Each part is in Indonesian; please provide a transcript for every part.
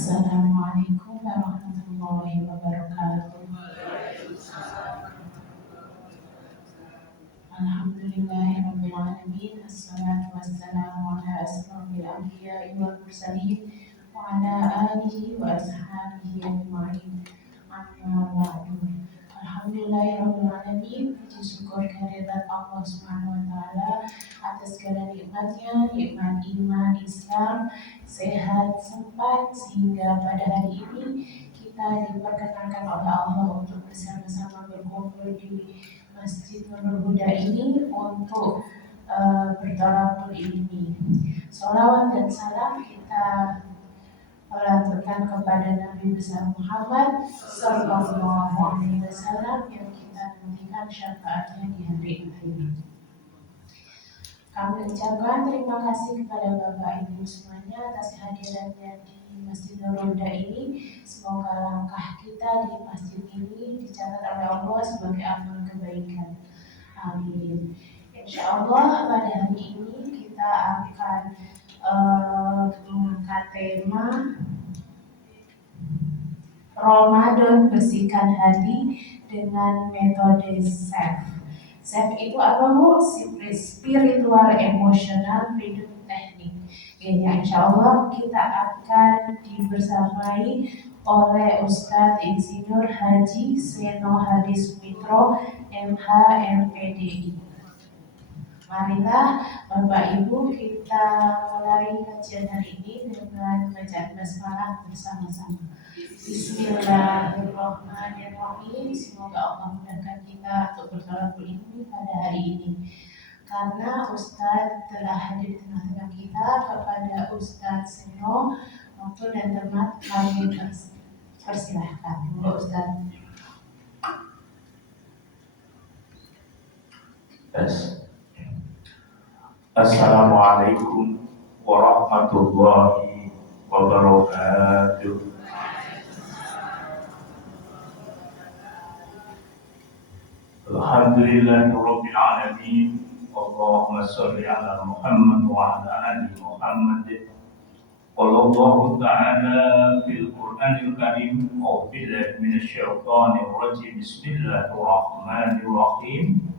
Assalamualaikum warahmatullahi wabarakatuh. Alhamdulillahirabbil alamin. Assalatu wassalamu ala asrofil anbiya'i wal mursalin wa ala alihi wa ashabihi ajma'in. Amma ba'du. Alhamdulillahirabbil alamin. Puji syukur kehadirat Allah Subhanahu wa taala atas segala nikmatnya, nikmat iman, Islam, sehat, sempat sehingga pada hari ini kita diperkenankan oleh Allah untuk bersama-sama berkumpul di Masjid Nurul Huda ini untuk bertolakul ilmi. Sholawat dan salam kita lanturkan kepada Nabi besar Muhammad Sallallahu Alaihi Wasallam yang kita nantikan syafaatnya di hari akhir. Kami ucapkan terima kasih kepada Bapak Ibu semuanya atas kehadirannya di Masjid Nurul Huda ini. Semoga langkah kita di masjid ini dicatat oleh Allah sebagai amal kebaikan. Amin. Insya Allah pada hari ini kita akan mengangkat tema Ramadan bersihkan hati dengan metode SEF. SEF itu apa Bu? Spiritual Emotional Freedom Technique. Ya, insya Allah kita akan dibersamai oleh Ustadz Insinyur Haji Seno Hadi Sumitro MH MPDI. Marilah Bapak Ibu kita mulai kajian hari ini dengan bacaan basmalah bersama-sama. Bismillahirrahmanirrahim. Semoga Allah mudahkan kita untuk bertolakul ilmi pada hari ini. Karena Ustadz telah hadir di tengah-tengah kita, kepada Ustadz Seno waktu dan tempat kami persilahkan. Ustadz. Assalamualaikum warahmatullahi wabarakatuh. Alhamdulillahirabbil alamin. Allahumma shalli ala Muhammad wa ala ali Muhammad. Qala ta'ala fil Qur'anil Karim, a'udzu billahi minasy syaithanir rajim. Bismillahirrahmanirrahim.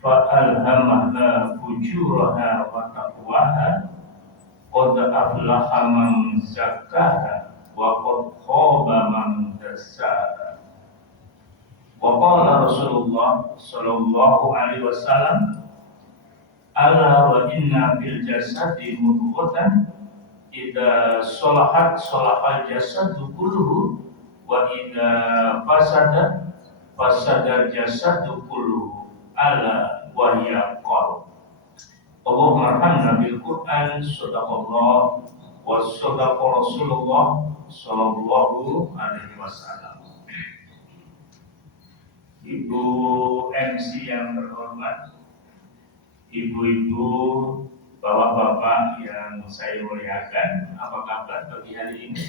Fa'alhamaha fujuraha wa taqwaha qad aflaha man zakkaha wa qad khaba man dassaha. Wa qala Rasulullah sallallahu alaihi wasallam, ala wa inna fil jasadi mudghatan idza salahat salahal jasadu kulluhu wa idza fasada jasadu kulluhu ala wa hiya qalb. Allahumma arhamna bil Qur'an, sadaqallah wa sadaqa Rasulullah sallallahu alaihi wasallam. Ibu MC yang terhormat, ibu-ibu, bapak-bapak yang saya muliakan, apa kabar pagi hari ini?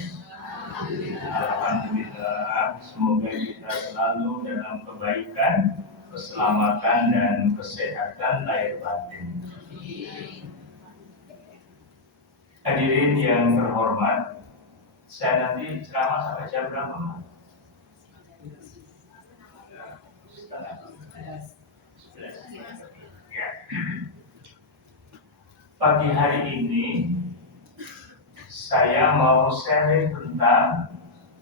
Alhamdulillah, semoga kita selalu dalam kebaikan, keselamatan dan kesehatan lahir batin. Hadirin yang terhormat, saya nanti ceramah sampai jam berapa? Ya. Pagi hari ini saya mau sharing tentang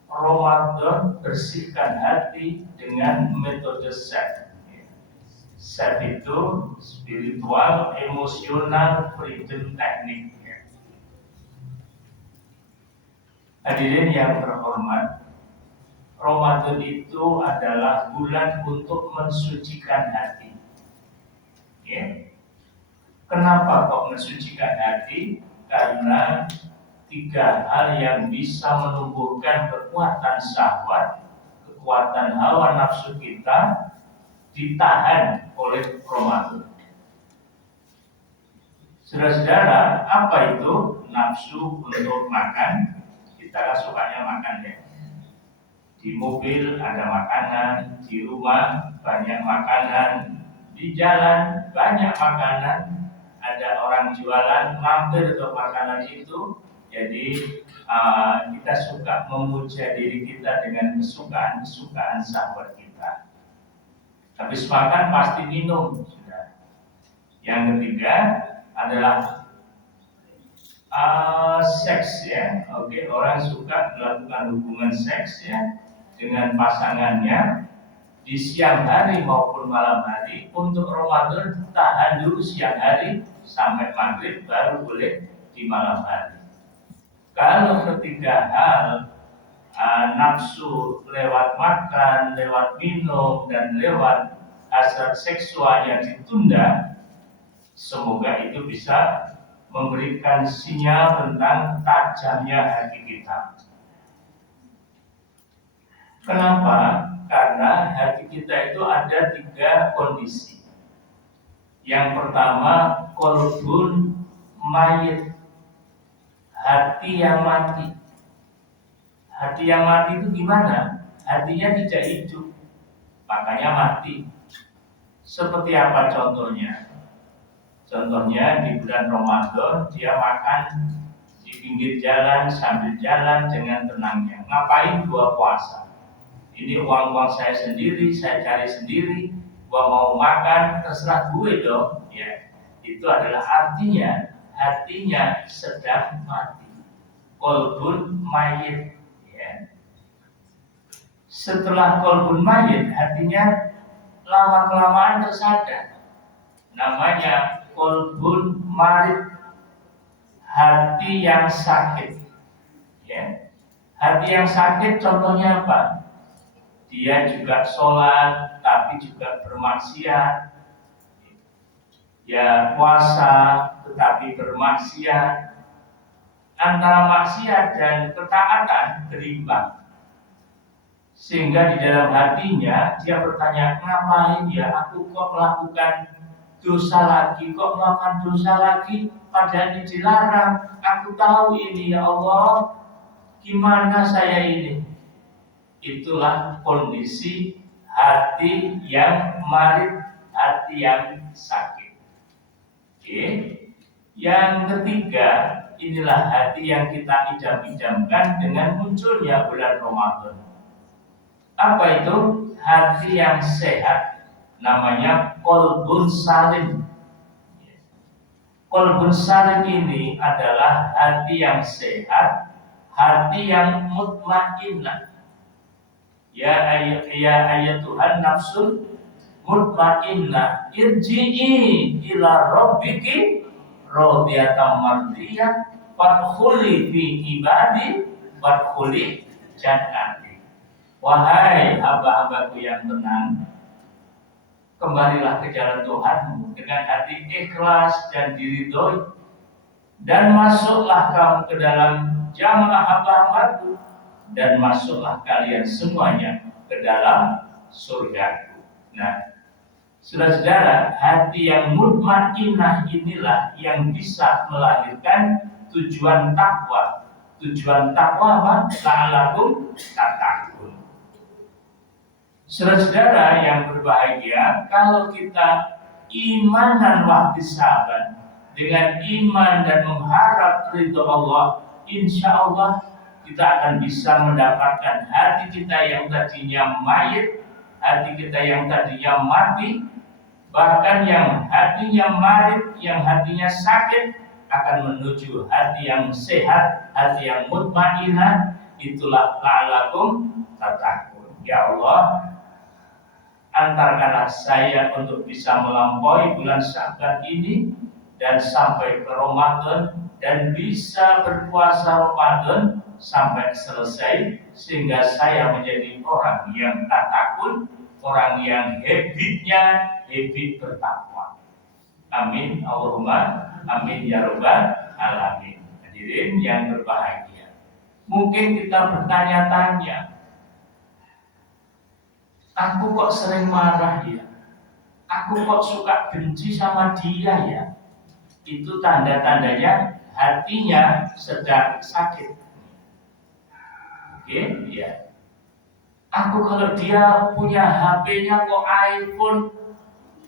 Ramadan bersihkan hati dengan metode SEF. SEF itu Spiritual Emotional Freedom Technique. Hadirin yang terhormat, Ramadan itu adalah bulan untuk mensucikan hati. Ya. Kenapa kok mensucikan hati? Karena 3 hal yang bisa menumbuhkan kekuatan syahwat, kekuatan hawa nafsu kita ditahan oleh Ramadan. Saudara-saudara, apa itu nafsu untuk makan? Kita kan sukanya makan ya. Di mobil ada makanan, di rumah banyak makanan, di jalan banyak makanan, ada orang jualan mampir ke makanan itu, Jadi kita suka memuja diri kita dengan kesukaan sahabat kita. Habis makan pasti minum. Yang ketiga adalah seks ya. Oke, orang suka melakukan hubungan seks ya dengan pasangannya di siang hari maupun malam hari. Untuk Ramadan tahan dulu siang hari sampai maghrib, baru boleh di malam hari. Kalau ketiga hal nafsu lewat makan, lewat minum, dan lewat hasrat seksualnya ditunda, semoga itu bisa memberikan sinyal tentang tajamnya hati kita. Kenapa? Karena hati kita itu ada 3 kondisi. Yang pertama, qalbun mayit, hati yang mati. Hati yang mati itu gimana? Hatinya tidak hidup, makanya mati. Seperti apa contohnya? Contohnya di bulan Ramadan dia makan di pinggir jalan sambil jalan dengan tenangnya. Ngapain gua puasa? Ini uang saya sendiri, saya cari sendiri. Gua mau makan terserah gue dong. Ya, itu adalah artinya hatinya sedang mati. Qalbun mayit. Ya. Setelah qalbun mayit, hatinya lama kelamaan tersadar. Namanya qalbun marid, hati yang sakit. Ya. Hati yang sakit contohnya apa? Dia juga sholat, tapi juga bermaksiat. Ya puasa, tetapi bermaksiat. Antara maksiat dan ketaatan berimbang. Sehingga di dalam hatinya dia bertanya, ngapain ya aku kok melakukan dosa lagi, kok melakukan dosa lagi, padahal ini dilarang. Aku tahu ini ya Allah, gimana saya ini? Itulah kondisi hati yang marid, hati yang sakit. Oke. Yang ketiga, inilah hati yang kita idam-idamkan dengan munculnya bulan Ramadan. Apa itu? Hati yang sehat. Namanya qalbun salim. Qalbun salim ini adalah hati yang sehat, hati yang mutmainnah. Ya Tuhan nafsul mutmainnah, irji'i ila rabbiki radiyatan mardiyah fadkhuli fi ibadi fadkhuli jannati. Wahai hamba-hambaku yang tenang, kembalilah ke jalan Tuhanmu dengan hati ikhlas dan diridhoi, dan masuklah kamu ke dalam jamaah hamba-hambaku, dan masuklah kalian semuanya ke dalam surgaku. Nah, saudara-saudara, hati yang mutmainnah inilah yang bisa melahirkan tujuan takwa. Tujuan takwa apa? La'allakum tattaqun. Saudara-saudara yang berbahagia, kalau kita imanan wahtisaban dengan iman dan mengharap ridho Allah, insya Allah kita akan bisa mendapatkan hati kita yang tadinya mayit, hati kita yang tadinya mati, bahkan yang hatinya marid, yang hatinya sakit akan menuju hati yang sehat, hati yang mutmainnah. Itulah la'allakum tattaqun. Ya Allah, antarkanlah saya untuk bisa melampaui bulan Sya'ban ini dan sampai ke Ramadan, dan bisa berpuasa Ramadan sampai selesai, sehingga saya menjadi orang yang tak takut, orang yang habit bertakwa. Amin. Allahumma amin ya rabbal alamin. Hadirin yang berbahagia, mungkin kita bertanya-tanya, aku kok sering marah ya? Aku kok suka benci sama dia ya? Itu tanda-tandanya hatinya sedang sakit. Oke, ya. Aku kalau dia punya HP-nya kok iPhone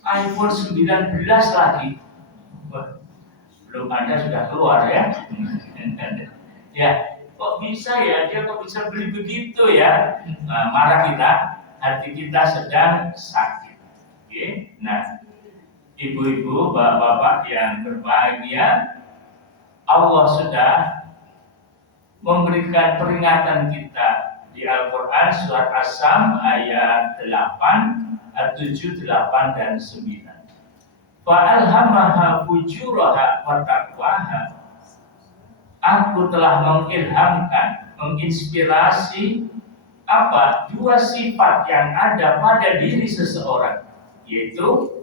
19 lagi. Wah, belum ada sudah keluar ya. Ya, kok bisa ya? Dia kok bisa beli begitu ya? Nah, marah kita, hati kita sedang sakit. Oke, nah, ibu-ibu, bapak-bapak yang berbahagia, Allah sudah memberikan peringatan kita di Al-Quran surat As-Sam ayat 8, 7, 8, dan 9. Fa'alhamaha fujuraha wa taqwaha. Aku telah mengilhamkan, menginspirasi apa? Dua sifat yang ada pada diri seseorang, yaitu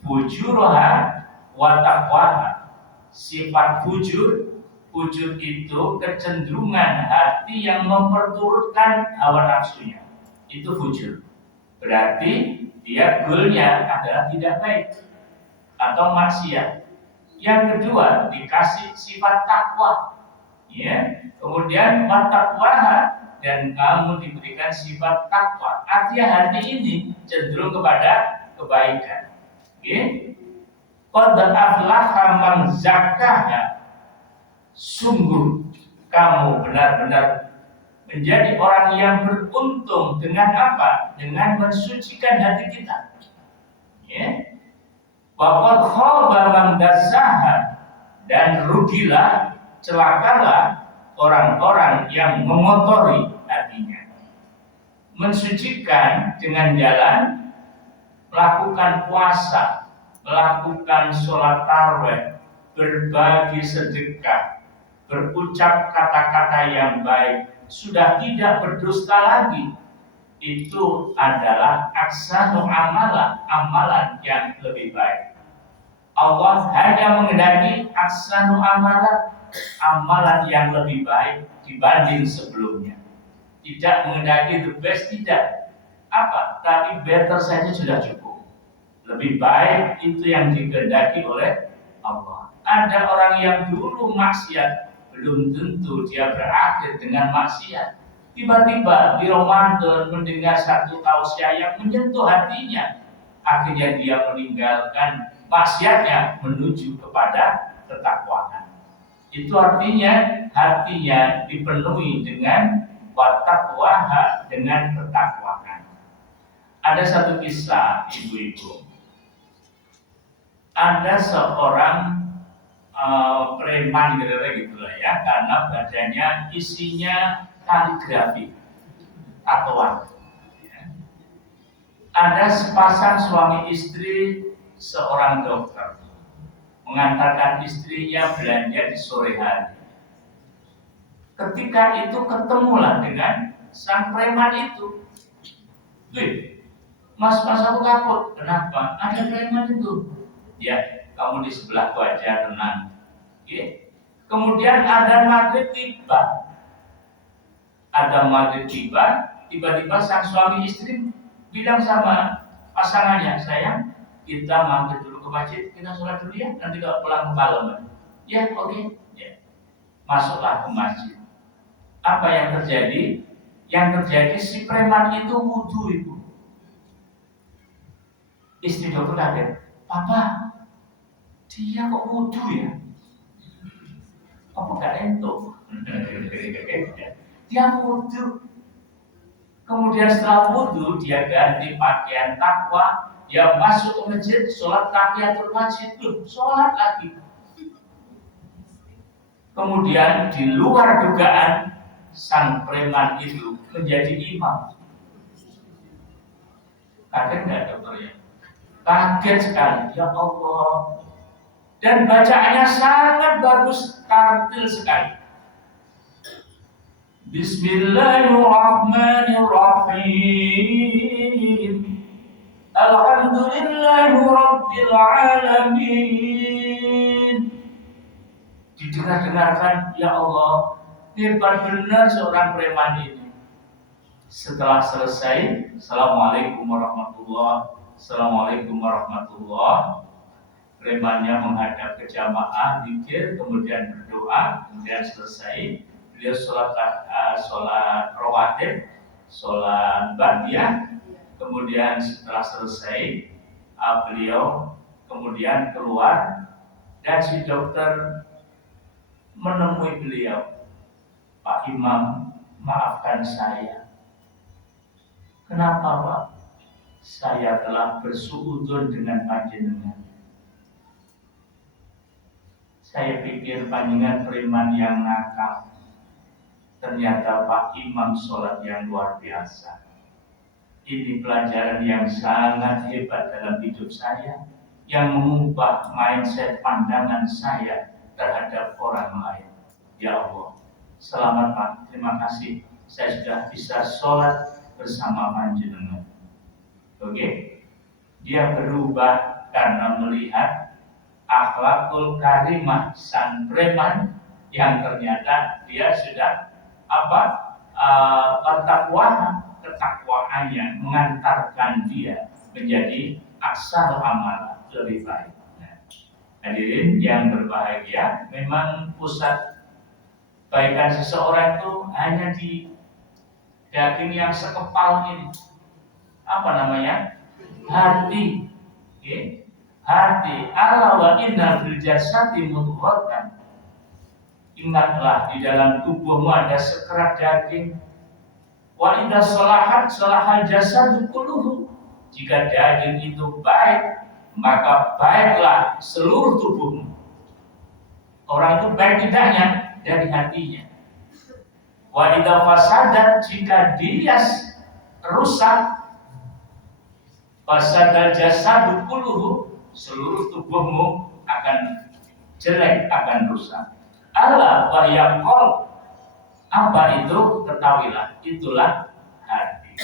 fujuraha wa taqwaha. Sifat fujur, fujur itu kecenderungan hati yang memperturutkan hawa nafsunya. Itu fujur. Berarti dia goalnya adalah tidak baik atau maksiat. Yang kedua dikasih sifat takwa, ya. Kemudian watakwaha, dan kamu diberikan sifat takwa. Artinya hati ini cenderung kepada kebaikan. Oke. Qad aflaha man zakkaha. Sungguh kamu benar-benar menjadi orang yang beruntung dengan apa? Dengan mensucikan hati kita. Ya. Waqad khaba man dassaha, dan rugilah, celakalah orang-orang yang mengotori hatinya. Mensucikan dengan jalan melakukan puasa, melakukan sholat tarawih, berbagi sedekah, berucap kata-kata yang baik, sudah tidak berdusta lagi. Itu adalah ahsanu amalan, amalan yang lebih baik. Allah hanya menghendaki ahsanu amalan, amalan yang lebih baik dibanding sebelumnya. Tidak menghendaki the best, tidak. Apa? Tapi better saja sudah cukup. Lebih baik itu yang dikehendaki oleh Allah. Ada orang yang dulu maksiat, belum tentu dia berakhir dengan maksiat. Tiba-tiba di Ramadan mendengar satu tausiah yang menyentuh hatinya, akhirnya dia meninggalkan maksiatnya menuju kepada ketakwaan. Itu artinya hatinya dipenuhi dengan watakwaha, dengan ketakwaan. Ada satu kisah, ibu-ibu. Ada seorang preman gitu lah ya, karena badannya isinya kaligrafi, tatoan. Ada sepasang suami istri, seorang dokter mengantarkan istrinya belanja di sore hari. Ketika itu ketemulah dengan sang preman itu. Wih, mas aku takut. Kenapa? Ada preman itu. Ya, kamu di sebelahku aja, tenang. Oke. Kemudian ada maghrib tiba. Tiba-tiba sang suami istri bilang sama pasangannya, sayang, kita mampir dulu ke masjid, kita sholat dulu ya, nanti kalau pulang ke malam. Ya, oke. Ya. Masuklah ke masjid. Apa yang terjadi? Yang terjadi si preman itu wudu, ibu. Istri dokter kaget, papa, dia kok wudu ya? Apa gak entuk? Dia wudu. Kemudian setelah wudu, dia ganti pakaian takwa, dia masuk ke masjid, sholat tahiyatul masjid, sholat lagi. Kemudian di luar dugaan, sang preman itu menjadi imam. Kaget nggak dokternya? Kaget sekali, ya Allah. Dan bacaannya sangat bagus, tartil sekali. Bismillahirrahmanirrahim. Alhamdulillahirabbil alamin. Didengar-dengarkan, ya Allah, hebat benar seorang preman ini. Setelah selesai, Assalamualaikum warahmatullahi wabarakatuh. Assalamualaikum warahmatullahi. Premannya menghadap ke jamaah, zikir, kemudian berdoa, kemudian selesai. Beliau sholat rawatib, sholat ba'diyah. Kemudian setelah selesai, beliau kemudian keluar dan si dokter menemui beliau. Pak Imam, maafkan saya. Kenapa Pak? Saya telah bersuudzon dengan panjenengan. Saya pikir panjenengan preman yang nakal. Ternyata Pak Imam sholat yang luar biasa. Ini pelajaran yang sangat hebat dalam hidup saya, yang mengubah mindset pandangan saya terhadap orang lain. Ya Allah, selamat Pak, terima kasih. Saya sudah bisa sholat bersama panjenengan. Oke, dia berubah karena melihat akhlakul karimah sang preman yang ternyata dia sudah ketakwaannya mengantarkan dia menjadi aksar amal lebih baik. Nah, hadirin yang berbahagia, memang pusat kebaikan seseorang itu hanya di daging yang sekepal ini. Apa namanya? Hati. Okay? Hati. Ala wa inna fil jasadi mudghatan. Ingatlah, di dalam tubuhmu ada sekerat daging. Wa idza salahat salahal jasadu kulluhu. Jika daging itu baik, maka baiklah seluruh tubuhmu. Orang itu baik tidaknya dari hatinya. Wa idza fasadat, jika dia rusak, fasadal jasadu kulluhu, seluruh tubuhmu akan jelek, akan rusak. Allah wa yaqul, apa itu? Ketahuilah, itulah hati.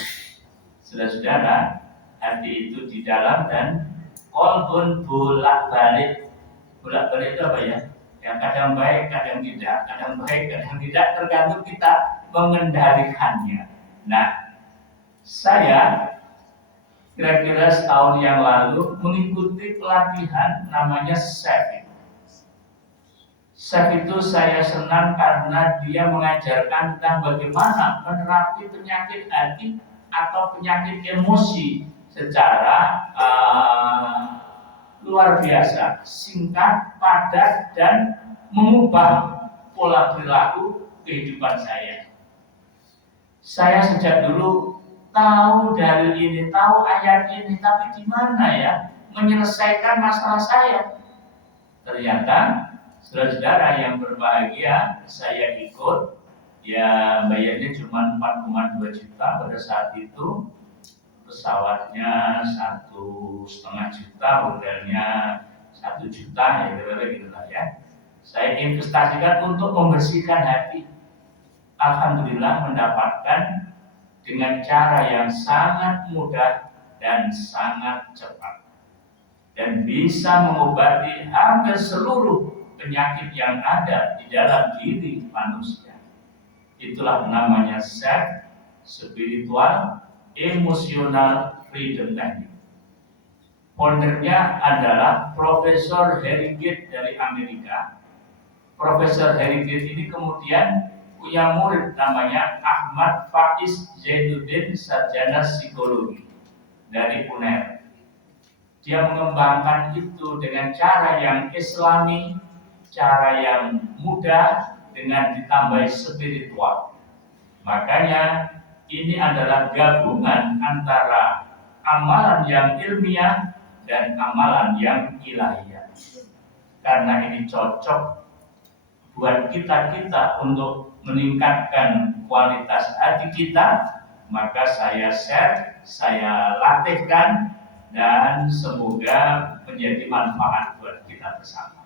Saudara-saudara, hati itu di dalam dan qalbun bolak-balik. Bolak-balik itu apa ya? Yang kadang baik, kadang tidak, kadang baik, kadang tidak, tergantung kita mengendalikannya. Nah, saya kira-kira setahun yang lalu mengikuti pelatihan namanya SEF. SEF itu saya senang karena dia mengajarkan tentang bagaimana menerapi penyakit hati atau penyakit emosi secara luar biasa, singkat, padat, dan mengubah pola perilaku kehidupan saya. Saya sejak dulu tahu dalil ini, tahu ayat ini, tapi di mana ya menyelesaikan masalah saya? Ternyata saudara-saudara yang berbahagia, saya ikut, ya bayarnya cuma 4,2 juta pada saat itu. Pesawatnya 1,5 juta, hotelnya 1 juta, ya kira-kira gitu lah ya. Saya investasikan untuk membersihkan hati. Alhamdulillah mendapatkan dengan cara yang sangat mudah dan sangat cepat, dan bisa mengobati hampir seluruh penyakit yang ada di dalam diri manusia. Itulah namanya SEF, Spiritual Emotional Freedom Technique. Foundernya adalah Profesor Harry Gates dari Amerika. Profesor Harry Gates ini kemudian punya murid namanya Ahmad Faiz Zainuddin, sarjana psikologi dari UNER. Dia mengembangkan itu dengan cara yang islami, cara yang mudah, dengan ditambah spiritual. Makanya ini adalah gabungan antara amalan yang ilmiah dan amalan yang ilahiyah. Karena ini cocok buat kita untuk meningkatkan kualitas hati kita, maka saya share, saya latihkan, dan semoga menjadi manfaat buat kita bersama.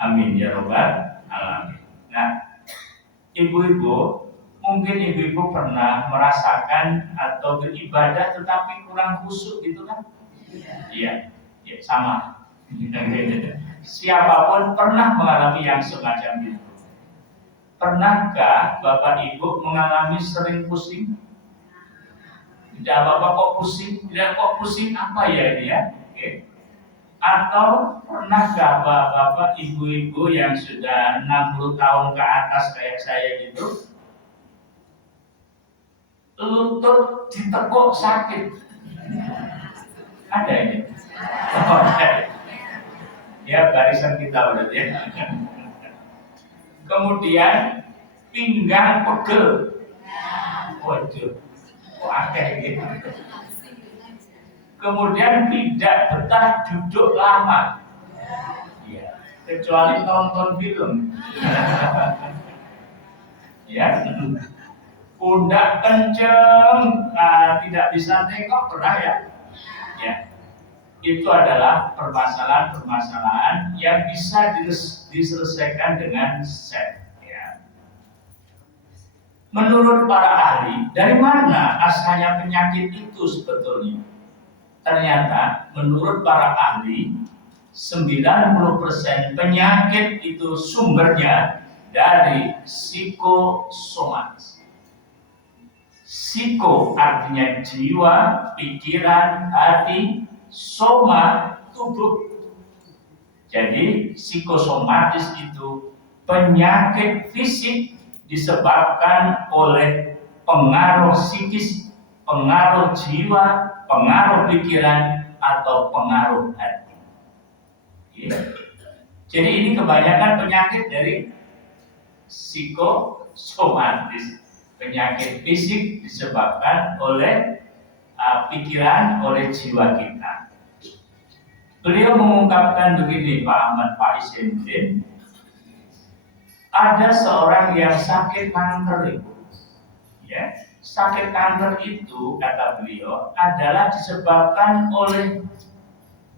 Amin ya robbal alamin. Nah, ibu-ibu, mungkin ibu-ibu pernah merasakan atau beribadah tetapi kurang khusyuk gitu kan? Iya, ya, sama. Siapapun pernah mengalami yang semacam itu. Pernahkah Bapak Ibu mengalami sering pusing? Tidak apa-apa kok pusing, tidak kok pusing apa ya ini ya? Oke. Atau pernahkah Bapak Ibu-ibu yang sudah 60 tahun ke atas kayak saya gitu, lutut ditekuk sakit? Ada ini? Oh, ya barisan kita udah ya. Kemudian pinggang pegel. Waduh, akeh gitu. Kemudian tidak betah duduk lama. Ya, kecuali nonton film. Ya, pundak kenceng, tidak bisa tengok, pernah ya? Ya, itu adalah permasalahan-permasalahan yang bisa diselesaikan dengan set. Ya. Menurut para ahli, dari mana asalnya penyakit itu sebetulnya? Ternyata menurut para ahli 90% penyakit itu sumbernya dari psikosomatis. Psiko artinya jiwa, pikiran, hati, soma tubuh. Jadi psikosomatis itu penyakit fisik disebabkan oleh pengaruh psikis, pengaruh jiwa, pengaruh pikiran, atau pengaruh hati. Ya. Jadi ini kebanyakan penyakit dari psikosomatis. Penyakit fisik disebabkan oleh pikiran, oleh jiwa kita. Beliau mengungkapkan begini, Pak Ahmad Faiz Hindin, ada seorang yang sakit kanker itu. Ya, sakit kanker itu, kata beliau, adalah disebabkan oleh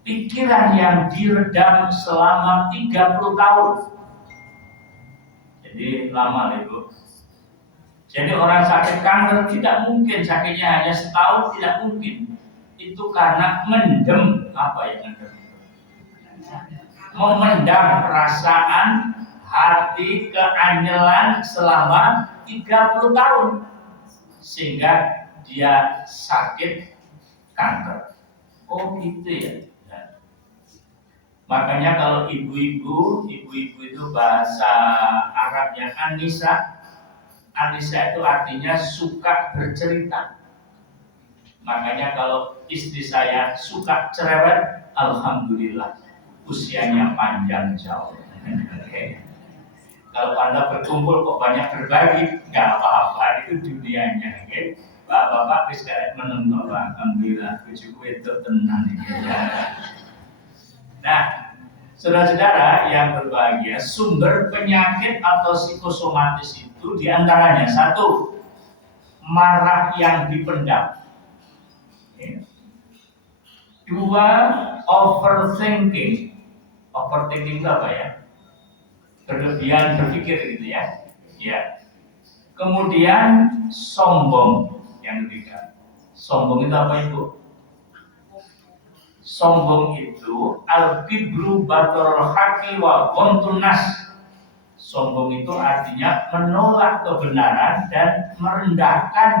pikiran yang diredam selama 30 tahun. Jadi lama, Ibu. Jadi orang sakit kanker tidak mungkin sakitnya hanya setahun, tidak mungkin. Itu karena mendem, apa yang mendem? Memendam perasaan, hati, keanyelan selama 30 tahun. Sehingga dia sakit kanker. Oh gitu ya. Makanya kalau ibu-ibu itu bahasa Arabnya Anisa. Anisa itu artinya suka bercerita. Makanya kalau istri saya suka cerewet, alhamdulillah usianya panjang jauh. Okay. Kalau Anda berkumpul kok banyak berbagi, nggak apa-apa, itu dunianya. Okay. Bapak-bapak bisa menonton, alhamdulillah bujuku itu tenang. Nah, saudara-saudara yang berbahagia, sumber penyakit atau psikosomatis itu diantaranya satu, marah yang dipendam. Dua, overthinking. Overthinking itu apa ya? Berlebihan berpikir gitu ya. Ya. Kemudian sombong yang ketiga. Sombong itu apa Ibu? Sombong itu al-kibru batarul haqi wa ghamtun nas. Sombong itu artinya menolak kebenaran dan merendahkan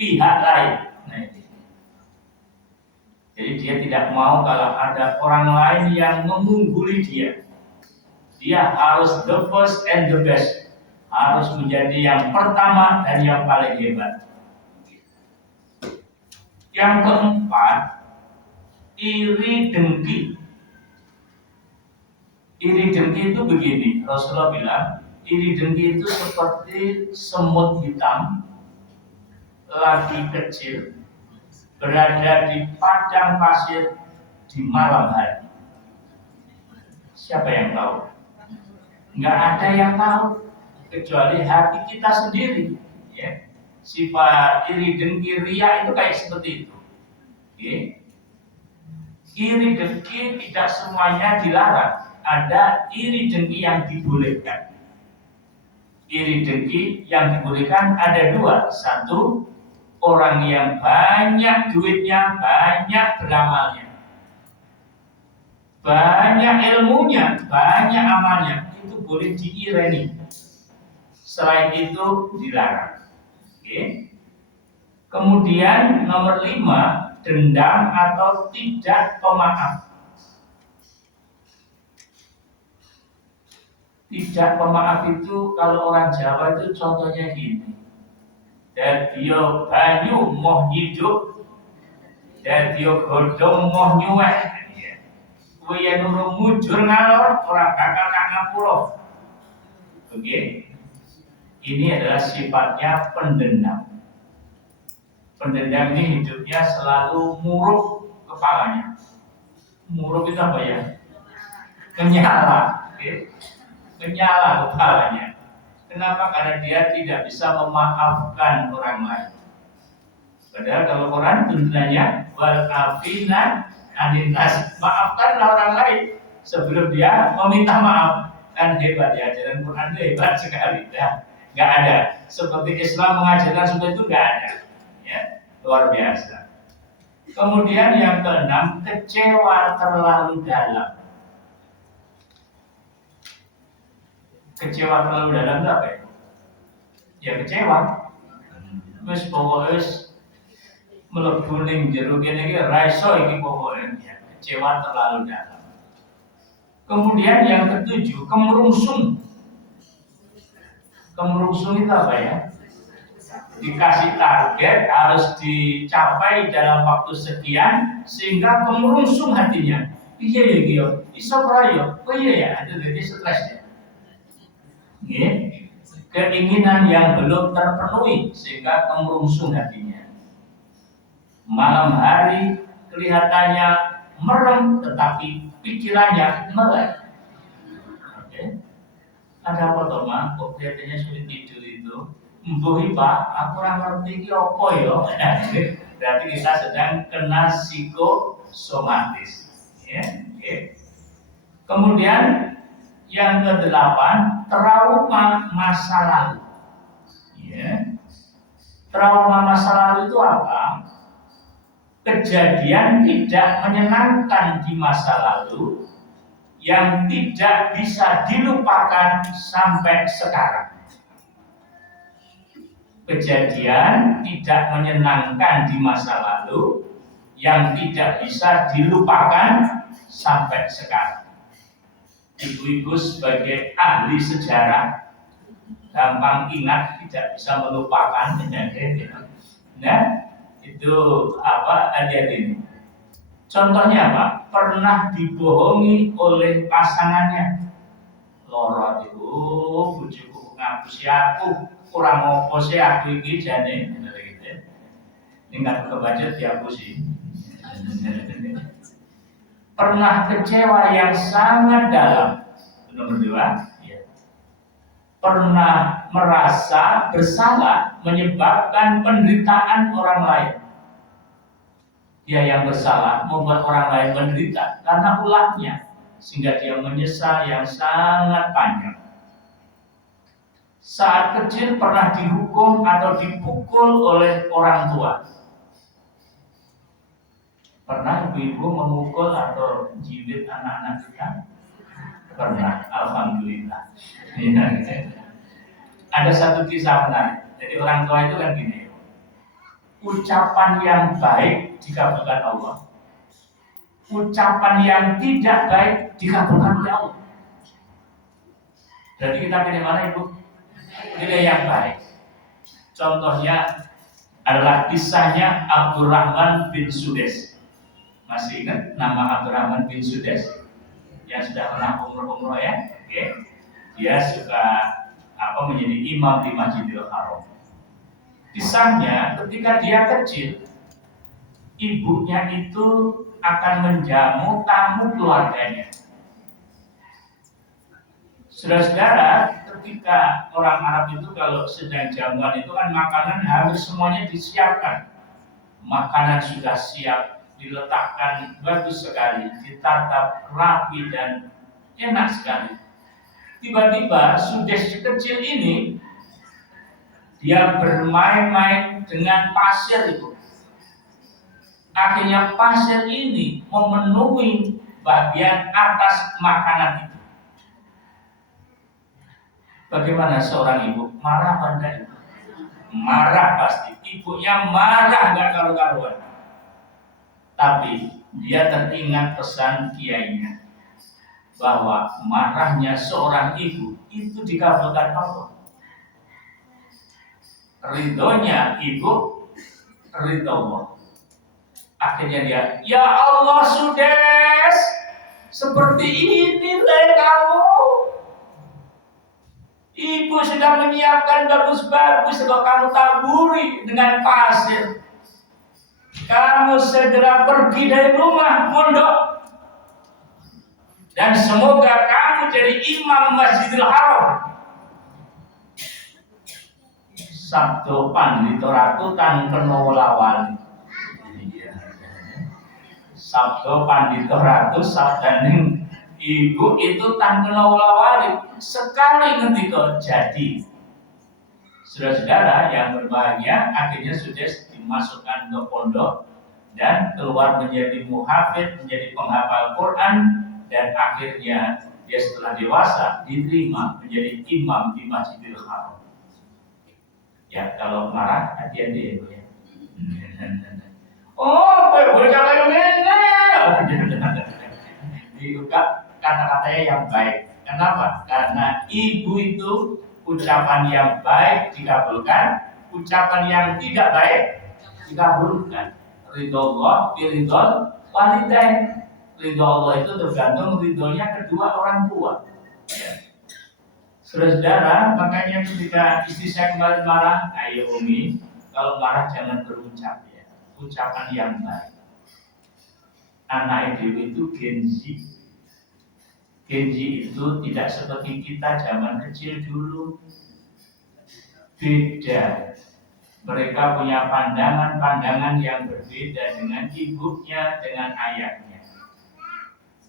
pihak lain. Nah, jadi dia tidak mau kalau ada orang lain yang mengungguli dia. Dia harus the first and the best. Harus menjadi yang pertama dan yang paling hebat. Yang keempat, iri dengki. Iri dengki itu begini, Rasulullah bilang, iri dengki itu seperti semut hitam, lagi kecil, berada di padang pasir di malam hari. Siapa yang tahu? Nggak ada yang tahu, kecuali hati kita sendiri. Ya. Sifat iri dengki ria itu kayak seperti itu. Okay. Iri dengki tidak semuanya dilarang. Ada iri dengki yang dibolehkan. Iri dengki yang dibolehkan ada dua. Satu, orang yang banyak duitnya, banyak beramalnya, banyak ilmunya, banyak amalnya, itu boleh diireni. Selain itu dilarang. Oke. Kemudian nomor 5, dendam atau tidak pemaaf. Tidak pemaaf itu kalau orang Jawa itu contohnya gini. Dadiyo banyu moh hidup, dadiyo godhong moh nyuwek. Kuwi yen ora mujur ngalor ora bakal ngapura. Oke. ini adalah sifatnya pendendam. Pendendam ini hidupnya selalu muruk kepalanya. Muruk itu apa ya? Menyala, okay? Menyala kepalanya. Kenapa? Karena dia tidak bisa memaafkan orang lain. Padahal kalau Quran tuntunannya wal afina anin nas, maafkanlah orang lain sebelum dia meminta maaf. Kan hebat ya, ajaran Quran itu hebat sekali. Ya, nggak ada. Seperti Islam mengajarkan seperti itu nggak ada. Ya, luar biasa. Kemudian yang keenam, kecewa terlalu dalam. Kecewa terlalu dalam itu apa ya? Ya kecewa. Wis pokoknya mlebu ning jero kene iki ra iso iki pokoke ya. Kecewa terlalu dalam. Kemudian yang ketujuh, kemerungsung. Kemerungsung itu apa ya? Dikasih target harus dicapai dalam waktu sekian sehingga kemerungsung hatinya. Iya ya Gio, iso ora yo. Oh iya ya, itu jadi stres ya. Keinginan yang belum terpenuhi sehingga kemerungsung hatinya. Malam hari kelihatannya merem tetapi pikirannya melek. Oke. Ada apa toh mak? Kok kelihatannya sulit tidur itu? Mbuh Pak, aku ora ngerti iki apa ya. Berarti kita sedang kena psikosomatis. Ya, oke. Kemudian yang kedelapan, trauma masa lalu. Ya. Trauma masa lalu itu apa? Kejadian tidak menyenangkan di masa lalu yang tidak bisa dilupakan sampai sekarang. Kejadian tidak menyenangkan di masa lalu yang tidak bisa dilupakan sampai sekarang. Ibu-ibu sebagai ahli sejarah gampang ingat, tidak bisa melupakan. Nah, itu apa hadiah ini? Contohnya apa? Pernah dibohongi oleh pasangannya. Loro itu, bojoku ngapusi aku, kurang ngopo sih aku iki jane, gitu. Tinggal kebaca dihapusi. Pernah kecewa yang sangat dalam. Nomor dua, ya. Pernah merasa bersalah menyebabkan penderitaan orang lain. Dia yang bersalah membuat orang lain menderita karena ulahnya, sehingga dia menyesal yang sangat panjang. Saat kecil pernah dihukum atau dipukul oleh orang tua. Pernah ibu-ibu memukul atau jilid anak-anak kita? Pernah, alhamdulillah. Ada satu kisah menarik. Jadi orang tua itu kan gini, ucapan yang baik dikabulkan Allah, ucapan yang tidak baik dikabulkan oleh Allah. Jadi kita pilih mana ibu? Pilih yang baik. Contohnya adalah kisahnya Abdurrahman bin Sudes. Masih ingat nama Abdurrahman bin Sudes yang sudah pernah umroh ya? Oke. Dia suka menjadi imam di Masjidil Haram. Kisahnya ketika dia kecil, ibunya itu akan menjamu tamu keluarganya. Saudara-saudara, ketika orang Arab itu kalau sedang jamuan itu kan makanan harus semuanya disiapkan. Makanan sudah siap, diletakkan bagus sekali, ditatap rapi dan enak sekali. Tiba-tiba Sudes kecil ini dia bermain-main dengan pasir itu. Akhirnya pasir ini memenuhi bagian atas makanan itu. Bagaimana seorang ibu? Marah apa enggak? Marah pasti. Ibunya marah enggak karu-karuan. Tapi dia teringat pesan kiainya bahwa marahnya seorang ibu itu dikabulkan Allah. Ridhonya ibu, ridho Allah. Akhirnya dia, ya Allah Sudes, seperti ini kamu. Ibu sudah menyiapkan bagus-bagus, kalau kamu taburi dengan pasir. Kamu segera pergi dari rumah, mondok. Dan semoga kamu jadi imam Masjidil Haram. Sabdo pandito ratu tan kena lawali. Sabdo pandito ratu sabdaning ibu itu tan kena lawali. Sekali ngendika jadi. Saudara-saudara yang berbahagia, akhirnya sudah dimasukkan ke pondok dan keluar menjadi muhafid, menjadi penghafal Quran, dan akhirnya dia setelah dewasa diterima menjadi imam di Masjidil Haram. Ya, kalau marah hati-hati ya. Oh, boleh jangan dibuka kata-katanya yang baik. Kenapa? Karena ibu itu ucapan yang baik dikabulkan, ucapan yang tidak baik dikabulkan. Ridho Allah, ridho walidain. Ridho Allah itu tergantung ridhonya kedua orang tua. Saudara, makanya ketika istri saya kemarin marah, ayo Umi, kalau marah jangan berucap ya, ucapan yang baik. Anak ibu itu Genzi. Genzi itu tidak seperti kita zaman kecil dulu. Beda. Mereka punya pandangan-pandangan yang berbeda dengan ibunya, dengan ayahnya.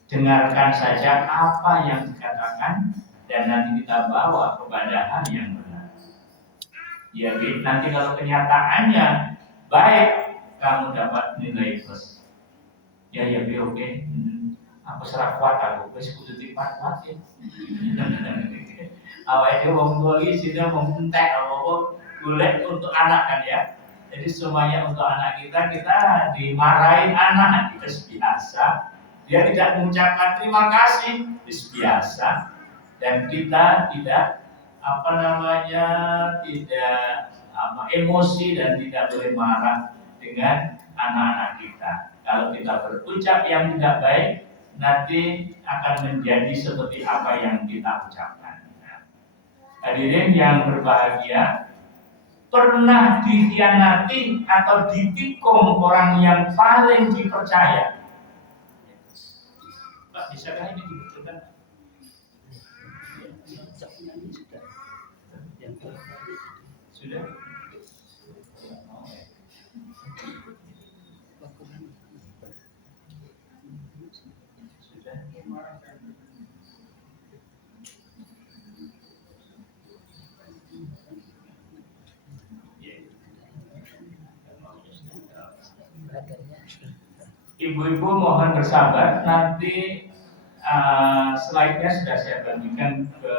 Dengarkan saja apa yang dikatakan dan nanti kita bawa kepada hal yang benar. Ya, nanti kalau kenyataannya baik, kamu dapat nilai plus. Ya, oke. Aku serah kuat aku, wis kudu dipat-pat ya. Awake wong tua iki sida mung entek apa golek untuk anak kan ya. Jadi semuanya untuk anak kita dimarahin anak kita biasa. Dia tidak mengucapkan terima kasih, biasa. Dan kita tidak tidak emosi dan tidak boleh marah dengan anak-anak kita. Kalau kita berucap yang tidak baik, nanti akan menjadi seperti apa yang kita ucapkan. Hadirin yang berbahagia, pernah dikhianati atau ditikung orang yang paling dipercaya? Pak, bisakah ini dibetulkan? Sudah? Ibu-ibu mohon bersabar, nanti slide-nya sudah saya bagikan ke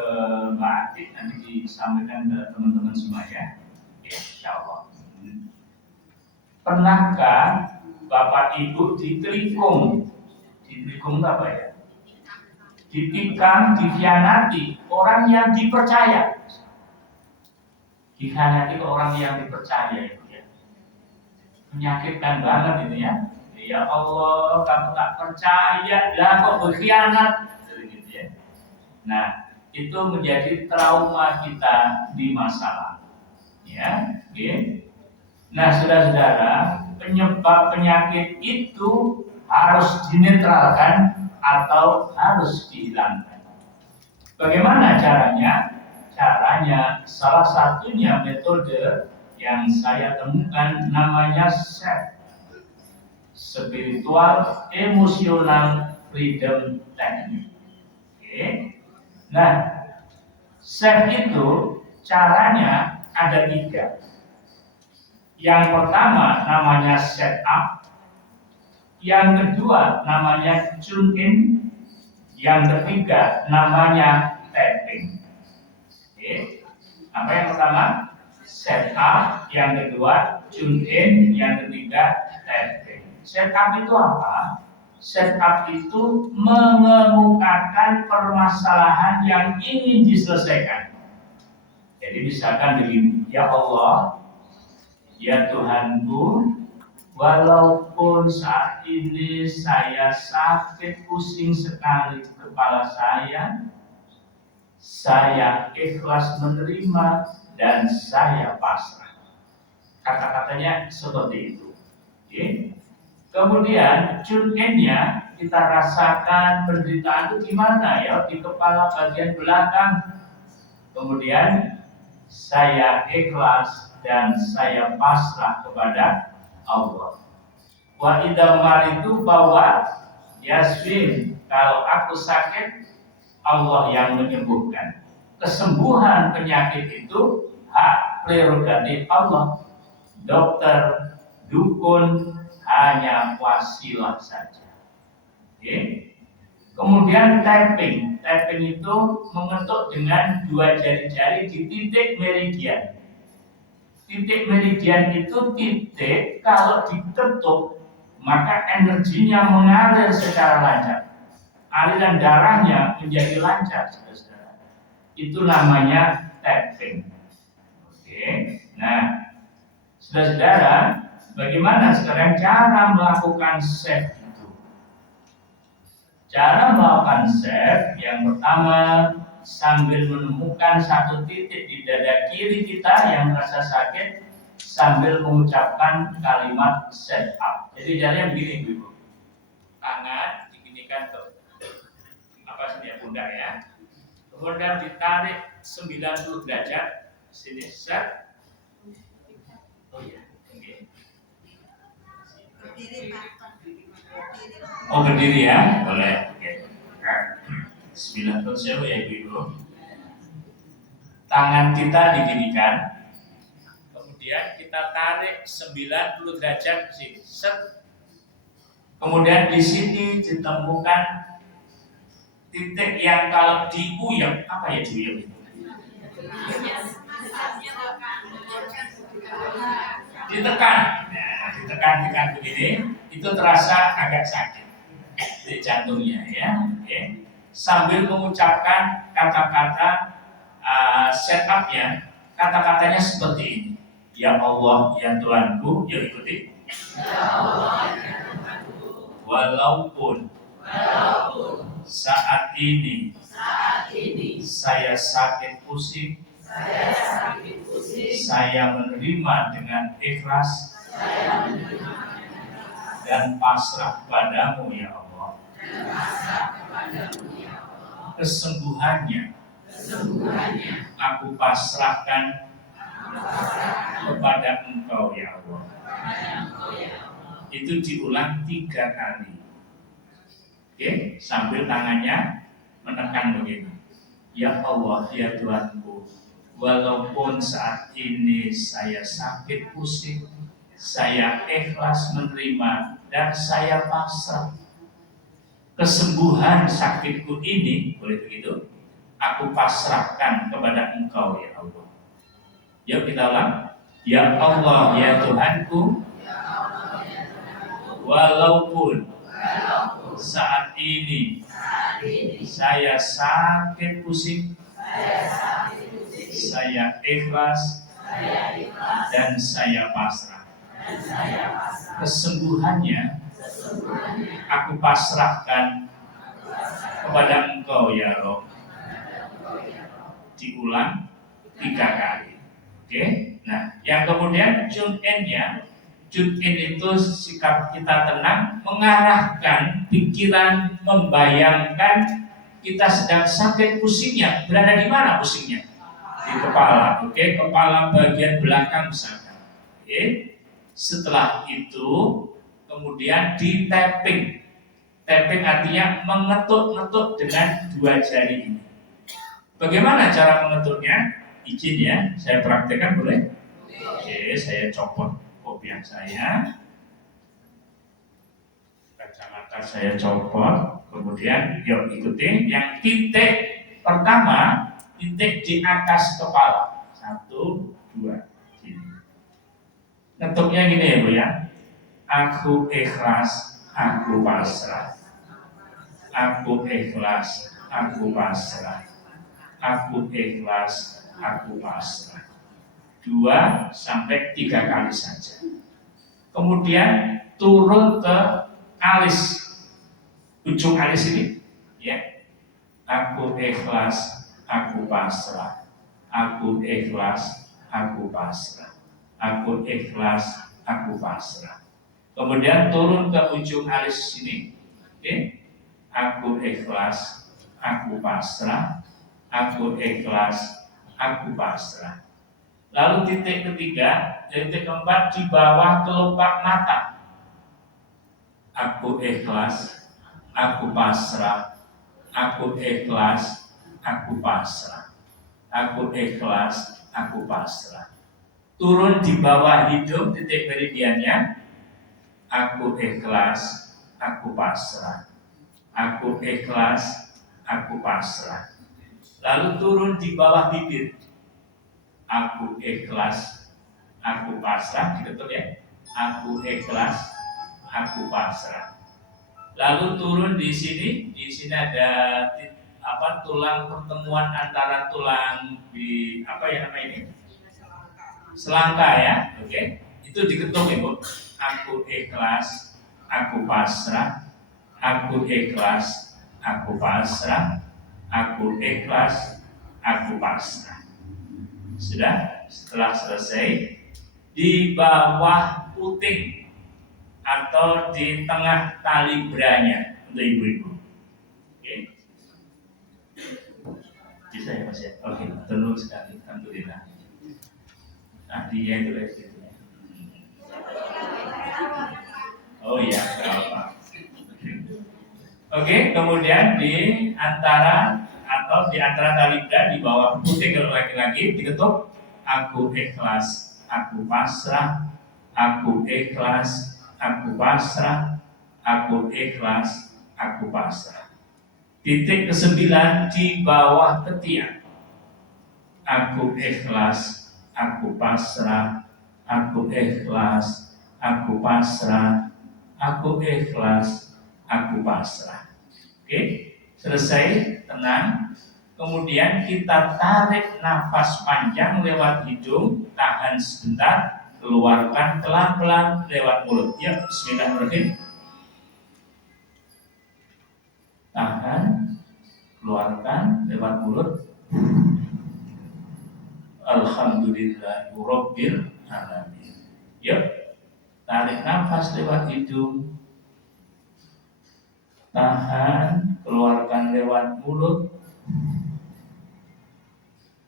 Mbak Atik, nanti disampaikan ke teman-teman semuanya. Insya Allah. Pernahkah Bapak Ibu ditelikung? Ditelikung apa ya? Ditikam, dikhianati orang yang dipercaya. Dikhianati orang yang dipercaya itu ya. Menyakitkan banget ini ya. Ya Allah, kamu tak percaya, lah kok berkhianat, gitu ya. Nah, itu menjadi trauma kita di masa lalu, ya. Okay. Nah, saudara-saudara, penyebab penyakit itu harus dinetralkan atau harus dihilangkan. Bagaimana caranya? Caranya salah satunya metode yang saya temukan namanya SEF. Spiritual Emotional Freedom Technique. Oke. Nah, SEF itu caranya ada 3. Yang pertama namanya set up, yang kedua namanya tune in, yang ketiga namanya tapping. Oke. Apa yang pertama? Set up, yang kedua tune in, yang ketiga tapping. Set up itu apa? Set up itu mengemukakan permasalahan yang ingin diselesaikan. Jadi misalkan begini, ya Allah, ya Tuhanku, walaupun saat ini saya sakit pusing sekali kepala saya, saya ikhlas menerima, dan saya pasrah. Kata-katanya seperti itu. Oke. Kemudian N-nya kita rasakan penderitaan itu gimana ya di kepala bagian belakang. Kemudian saya ikhlas dan saya pasrah kepada Allah. Wa idamar itu bahwa Yasmin, kalau aku sakit Allah yang menyembuhkan. Kesembuhan penyakit itu hak prerogatif Allah. Dokter, dukun hanya wasilah saja. Oke. Kemudian tapping. Tapping itu mengetuk dengan dua jari-jari di titik meridian. Titik meridian itu titik kalau diketuk maka energinya mengalir secara lancar. Aliran darahnya menjadi lancar, saudara. Itu namanya tapping. Oke. Nah, saudara-saudara, bagaimana sekarang cara melakukan save itu? Cara melakukan save yang pertama sambil menemukan satu titik di dada kiri kita yang merasa sakit sambil mengucapkan kalimat set up. Jadi caranya begini, Ibu. Tangan diginikan ke pundak ya. Kemudian ditarik 90 derajat. Sini set. Oh iya, oke. Oh berdiri ya, boleh. Oke. Bismillah ya Ibu. Tangan kita diginikan. Kemudian kita tarik 90 derajat ke sini. Set. Kemudian di sini ditemukan titik yang kalau diuyap, apa ya diuyap itu? Ditekan. Nah, ditekan begini, itu terasa agak sakit di jantungnya ya. Oke. Sambil mengucapkan kata-kata setup-nya, kata-katanya seperti ini. Ya Allah, ya Tuhanku, yuk ikuti. Ya Allah, ya Tuhanku. Walaupun saat ini saya sakit pusing, saya menerima dengan ikhlas dan pasrah padamu ya Allah. Kesembuhannya aku pasrahkan kepada Engkau ya Allah. Itu diulang 3 kali. Oke, sambil tangannya menekan begini. Ya Allah, ya Tuhanku, walaupun saat ini saya sakit pusing, saya ikhlas menerima dan saya pasrah. Kesembuhan sakitku ini, boleh begitu, aku pasrahkan kepada Engkau ya Allah. Yuk kita ulang. Ya Allah, ya Tuhanku, walaupun saat ini saya sakit pusing, saya ikhlas dan saya pasrah. Kesembuhannya aku pasrahkan kepada Engkau ya Rob. Diulang 3 kali. Oke. Nah, yang kemudian N-nya, N itu sikap kita tenang, mengarahkan pikiran, membayangkan kita sedang sakit pusingnya. Berada di mana pusingnya? Di kepala. Oke, kepala bagian belakang misalkan. Oke. Setelah itu kemudian di tapping. Tapping artinya mengetuk-ngetuk dengan 2 jari ini. Bagaimana cara mengetuknya? Izin ya, saya praktekkan boleh? Oke, saya copot kopiah saya, kacamata saya copot, kemudian yuk ikuti yang titik pertama, titik di atas kepala. 1, 2, gini. Ngetuknya gini ya Bu ya. Aku ikhlas, aku pasrah. Aku ikhlas, aku pasrah. Aku ikhlas, aku pasrah. 2 sampai 3 kali saja. Kemudian turun ke alis, ujung alis ini, ya. Aku ikhlas, aku pasrah. Aku ikhlas, aku pasrah. Aku ikhlas, aku pasrah. Kemudian turun ke ujung alis sini. Oke. Aku ikhlas, aku pasrah. Aku ikhlas, aku pasrah. Lalu titik ketiga, titik keempat di bawah kelopak mata. Aku ikhlas, aku pasrah. Aku ikhlas, aku pasrah. Aku ikhlas, aku pasrah. Turun di bawah hidung titik meridiannya. Aku ikhlas, aku pasrah. Aku ikhlas, aku pasrah. Lalu turun di bawah bibir. Aku ikhlas, aku pasrah, diketuk ya. Aku ikhlas, aku pasrah. Lalu turun di sini ada tulang pertemuan antara tulang di namanya ini? Selangka ya, oke. Itu diketuk Ibu. Aku ikhlas, aku pasrah. Aku ikhlas, aku pasrah. Aku ikhlas, aku pasrah. Sudah, setelah selesai, di bawah puting atau di tengah tali beranya untuk ibu-ibu. Oke. Bisa ya Mas ya? Oke, tenang sekali, alhamdulillah. Tadinya itu kayak gitu ya. Oh iya, apa? Oke, kemudian di antara tali beranya di bawah puting kalau laki-laki diketuk. Aku ikhlas, aku pasrah. Aku ikhlas, aku pasrah. Aku ikhlas, aku pasrah. Titik ke-9 di bawah ketiak. Aku ikhlas, aku pasrah. Aku ikhlas, aku pasrah. Aku ikhlas, aku pasrah. Oke, selesai, tenang. Kemudian kita tarik nafas panjang lewat hidung, tahan sebentar, keluarkan pelan-pelan lewat mulut. Ya, bismillahirrahmanirrahim. Tahan, keluarkan lewat mulut. Alhamdulillahirabbil alamin. Yuk, tarik nafas lewat hidung. Tahan, keluarkan lewat mulut.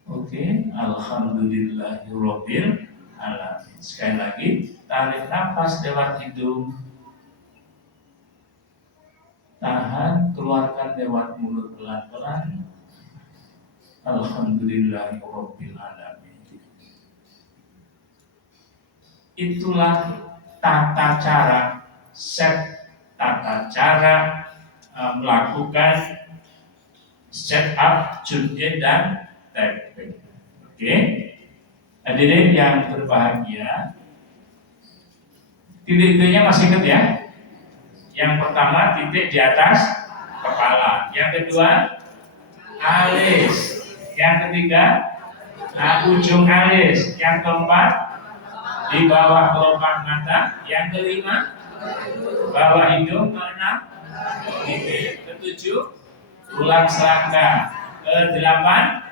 Oke, alhamdulillahirabbil alamin. Sekali lagi, tarik nafas lewat hidung. Tahan, keluarkan lewat mulut pelan-pelan. Alhamdulillahirabbil alamin. Itulah tata cara melakukan setup, jun'in dan tapping. Oke. Hadirin yang berbahagia, titik-titiknya masih ingat ya? Yang pertama titik di atas kepala, yang kedua alis, yang ketiga ujung alis, yang keempat di bawah kelopak mata, yang kelima bawah hidung, keenam bibir, ketujuh tulang selangka, kedelapan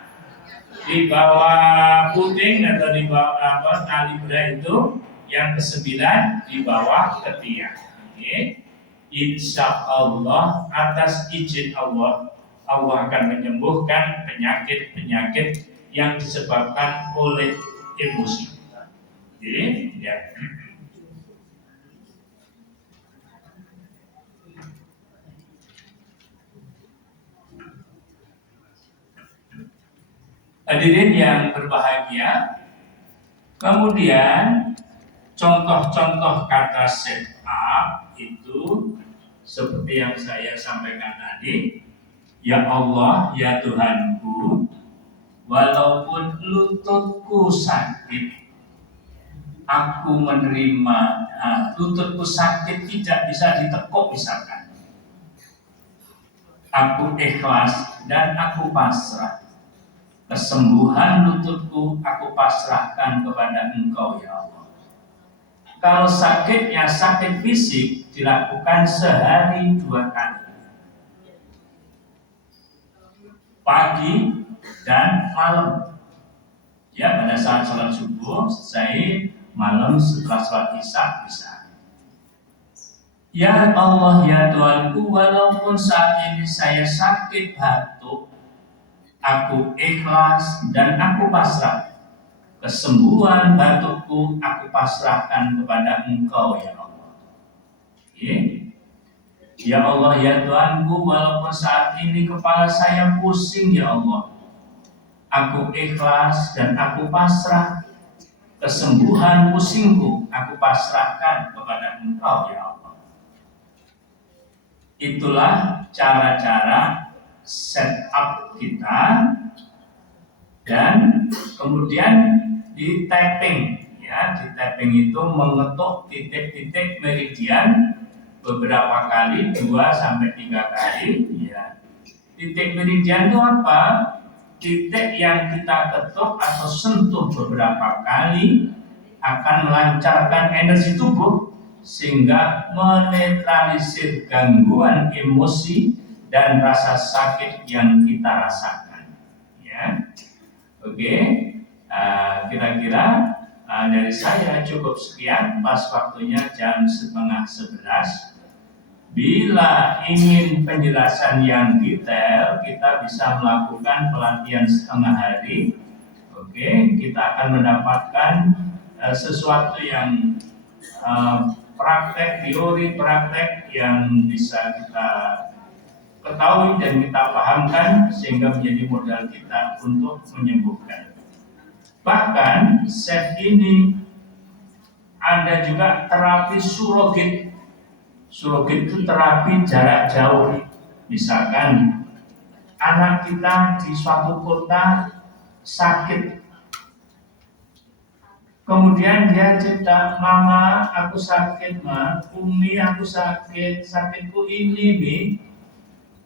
di bawah puting atau di bawah tali bra itu, yang kesembilan di bawah ketiak. Oke. Insya Allah atas izin Allah, Allah akan menyembuhkan penyakit-penyakit yang disebabkan oleh emosi. Oke, ya. Hadirin yang berbahagia, kemudian contoh-contoh kata set up itu seperti yang saya sampaikan tadi. Ya Allah, ya Tuhanku, walaupun lututku sakit, aku menerima. Lututku sakit tidak bisa ditekuk misalkan. Aku ikhlas dan aku pasrah. Kesembuhan lututku aku pasrahkan kepada Engkau ya Allah. Kalau sakitnya sakit fisik, dilakukan sehari 2 kali. Pagi dan malam. Ya, pada saat sholat subuh selesai, malam setelah sholat isya bisa. Ya Allah ya Tuhanku, walaupun saat ini saya sakit batuk, aku ikhlas dan aku pasrah. Kesembuhan batukku aku pasrahkan kepada Engkau ya Allah. Ya Allah ya Tuhanku, walaupun saat ini kepala saya pusing ya Allah, aku ikhlas dan aku pasrah. Kesembuhan pusingku aku pasrahkan kepada Engkau ya Allah. Itulah cara-cara setup kita, dan kemudian di tapping ya, di tapping itu mengetuk titik-titik meridian beberapa kali, 2 sampai 3 kali ya. Titik meridian itu apa? Titik yang kita ketuk atau sentuh beberapa kali akan melancarkan energi tubuh sehingga menetralisir gangguan emosi dan rasa sakit yang kita rasakan. Ya, oke. Kira-kira dari saya cukup sekian. Pas waktunya jam 10:30. Bila ingin penjelasan yang detail, kita bisa melakukan pelatihan setengah hari. Oke, kita akan mendapatkan sesuatu yang praktek, teori praktek yang bisa kita ketahui dan kita pahamkan sehingga menjadi modal kita untuk menyembuhkan. Bahkan set ini ada juga terapi surrogate. Surrogate itu terapi jarak jauh. Misalkan anak kita di suatu kota sakit, kemudian dia cerita, mama aku sakit, ma, umi aku sakit, sakitku ini nih.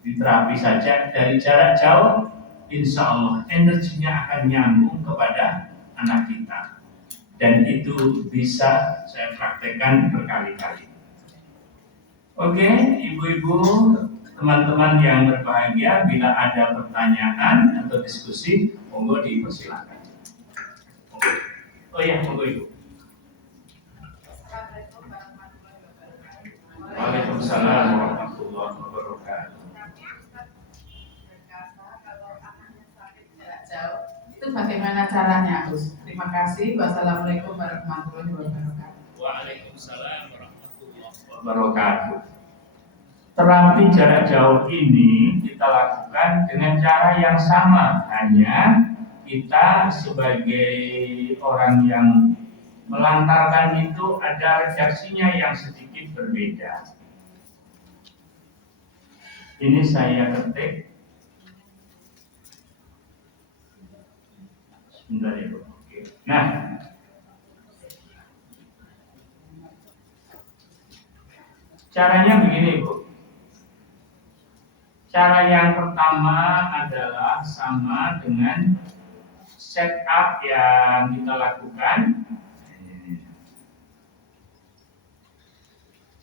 Diterapi saja dari jarak jauh, insya Allah energinya akan nyambung kepada anak kita. Dan itu bisa saya praktekkan berkali-kali. Oke, ibu-ibu, teman-teman yang berbahagia, bila ada pertanyaan atau diskusi, monggo dipersilakan. Oh ya, monggo ibu. Waalaikumsalam warahmatullahi wabarakatuh. Itu bagaimana caranya, Gus? Terima kasih. Wassalamualaikum warahmatullahi wabarakatuh. Waalaikumsalam warahmatullahi wabarakatuh. Terapi jarak jauh ini kita lakukan dengan cara yang sama, hanya kita sebagai orang yang melantarkan itu ada redaksinya yang sedikit berbeda. Ini saya ketik. Sebentar ya, Bu. Nah, caranya begini, Bu. Cara yang pertama adalah sama dengan setup yang kita lakukan.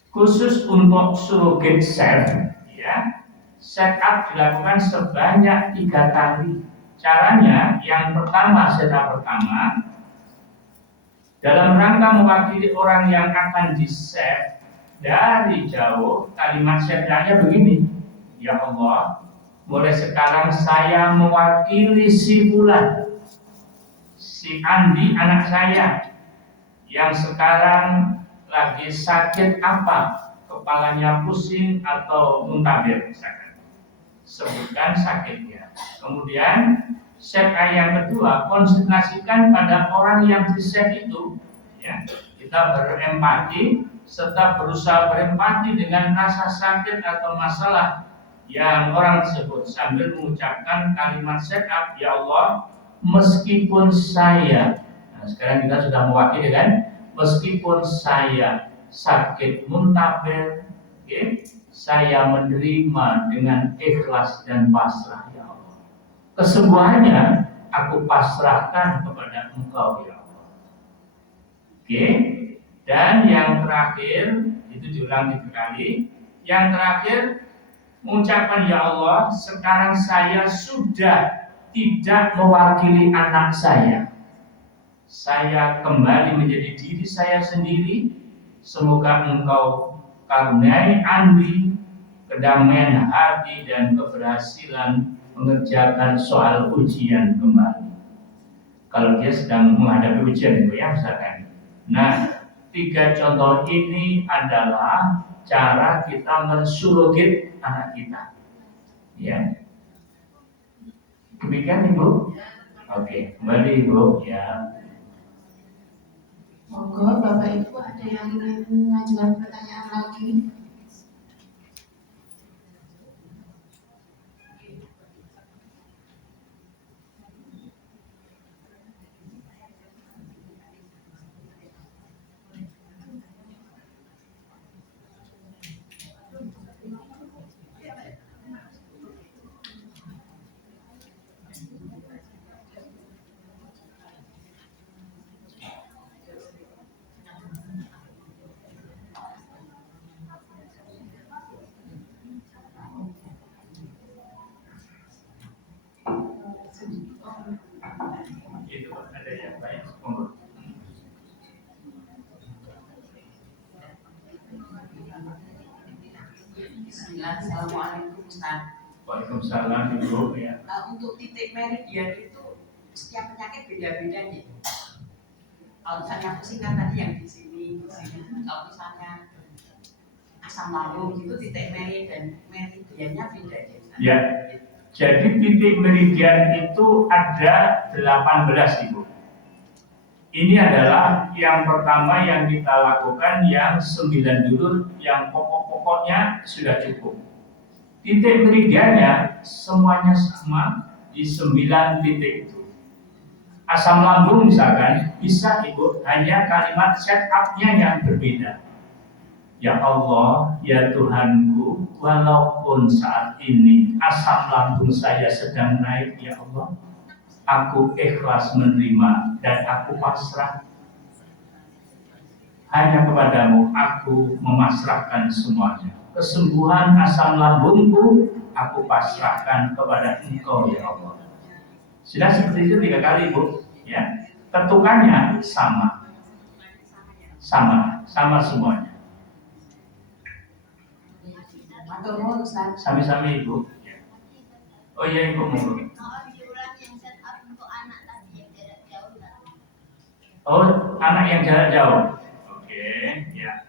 Khusus untuk surrogate self, ya, setup dilakukan sebanyak 3 kali. Caranya yang pertama, setup pertama, dalam rangka mewakili orang yang akan di-save dari jauh, kalimat setnya begini. Ya Allah, mulai sekarang saya mewakili si Fulan, si Andi anak saya yang sekarang lagi sakit apa, kepalanya pusing atau muntabir misalkan. Sebutkan sakitnya. Kemudian set yang kedua, konsentrasikan pada orang yang di-set itu. Ya, kita berempati serta berusaha berempati dengan rasa sakit atau masalah yang orang tersebut sambil mengucapkan kalimat setup, ya Allah, meskipun saya, nah sekarang kita sudah mewakili kan, meskipun saya sakit muntabir, okay, saya menerima dengan ikhlas dan pasrah ya Allah. Kesembuhannya aku pasrahkan kepada Engkau ya Allah. Oke, dan yang terakhir itu diulang 3 kali. Yang terakhir mengucapkan ya Allah, sekarang saya sudah tidak mewakili anak saya. Saya kembali menjadi diri saya sendiri. Semoga Engkau karuniai Andi kedamaian hati dan keberhasilan mengerjakan soal ujian kembali. Kalau dia sedang menghadapi ujian itu ya misalkan. Nah, 3 contoh ini adalah cara kita mensurrogate anak kita. Ya. Demikian Ibu. Oke, kembali Ibu ya. Monggo Bapak Ibu ada yang ingin mengajukan pertanyaan lagi? Itu ada yang lain. Monggo. Assalamualaikum Ustaz. Waalaikumsalam Ibu ya. Untuk titik meridian itu setiap penyakit beda-beda nih. Kalau misalnya pusing kan tadi yang di sini. Kalau misalnya asam lambung itu titik meridiannya beda ya. Ya. Jadi titik meridian itu ada 18 Ibu. Ini adalah yang pertama yang kita lakukan yang 9 dulu, yang pokok-pokoknya sudah cukup. Titik meridiannya semuanya sama di 9 titik itu. Asam lambung misalkan bisa Ibu hanya kalimat set-up-nya yang berbeda. Ya Allah, ya Tuhanku, walaupun saat ini asam lambung saya sedang naik, ya Allah, aku ikhlas menerima dan aku pasrah. Hanya kepadamu aku memasrahkan semuanya. Kesembuhan asam lambungku aku pasrahkan kepada Engkau ya Allah. Sudah seperti itu 3 kali Ibu, ya. Ketukannya sama semuanya. Atau mau Ustaz? Sami-sami Ibu. Oh iya Ibu mau. Oh, anak yang jarak jauh. Oke, ya.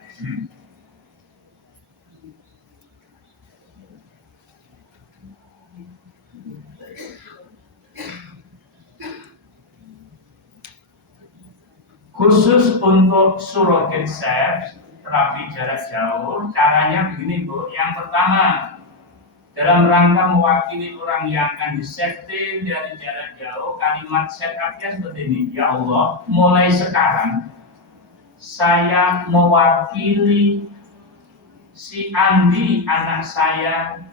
Khusus untuk surrogate self, terapi jarak jauh, caranya begini Bu. Yang pertama, dalam rangka mewakili orang yang akan di-setting dari jarak jauh, kalimat setup-nya seperti ini. Ya Allah, mulai sekarang saya mewakili si Andi, anak saya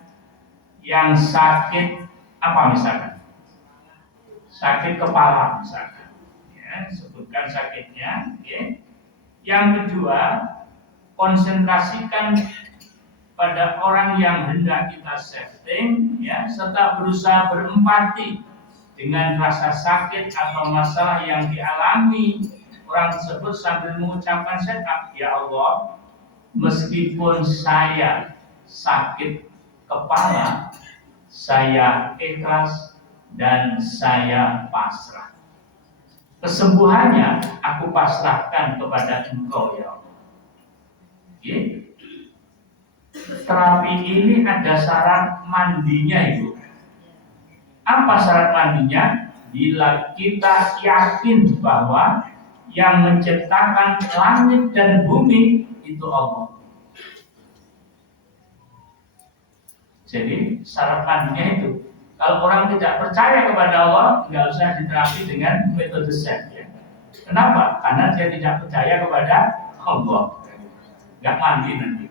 yang sakit apa misalkan? Sakit kepala misalkan. Ya, sebutkan sakitnya. Okay. Yang kedua, konsentrasikan pada orang yang hendak kita setting, ya, serta berusaha berempati dengan rasa sakit atau masalah yang dialami orang tersebut sambil mengucapkan setup, ya Allah, meskipun saya sakit kepala, saya ikhlas dan saya pasrah. Kesembuhannya aku pasrahkan kepada Engkau ya Allah. Okay. Terapi ini ada syarat mandinya Ibu. Apa syarat mandinya? Bila kita yakin bahwa yang menciptakan langit dan bumi itu Allah. Jadi syarat mandinya itu. Kalau orang tidak percaya kepada Allah, nggak usah diterapi dengan metode set ya. Kenapa? Karena dia tidak percaya kepada Allah. Nggak mandi nanti.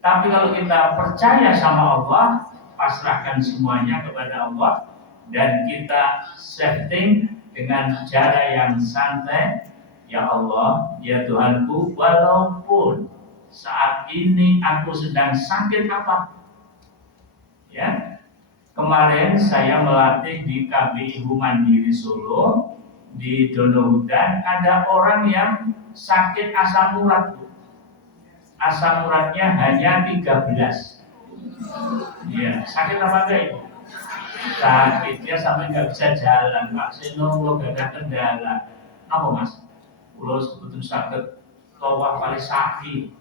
Tapi kalau kita percaya sama Allah, pasrahkan semuanya kepada Allah, dan kita setting dengan cara yang santai. Ya Allah, ya Tuhanku, walaupun saat ini aku sedang sakit apa, ya, Kemarin saya melatih di KBIU Mandiri Solo, di Donohudan, ada orang yang sakit asam urat. Asam uratnya hanya 13. Iya, sakit apa enggak itu? Sakit, dia sampai nggak bisa jalan. Pak Seno, kalau gak ada kendala. Apa mas? Kalau sebetulnya sakit, tawar paling sakit.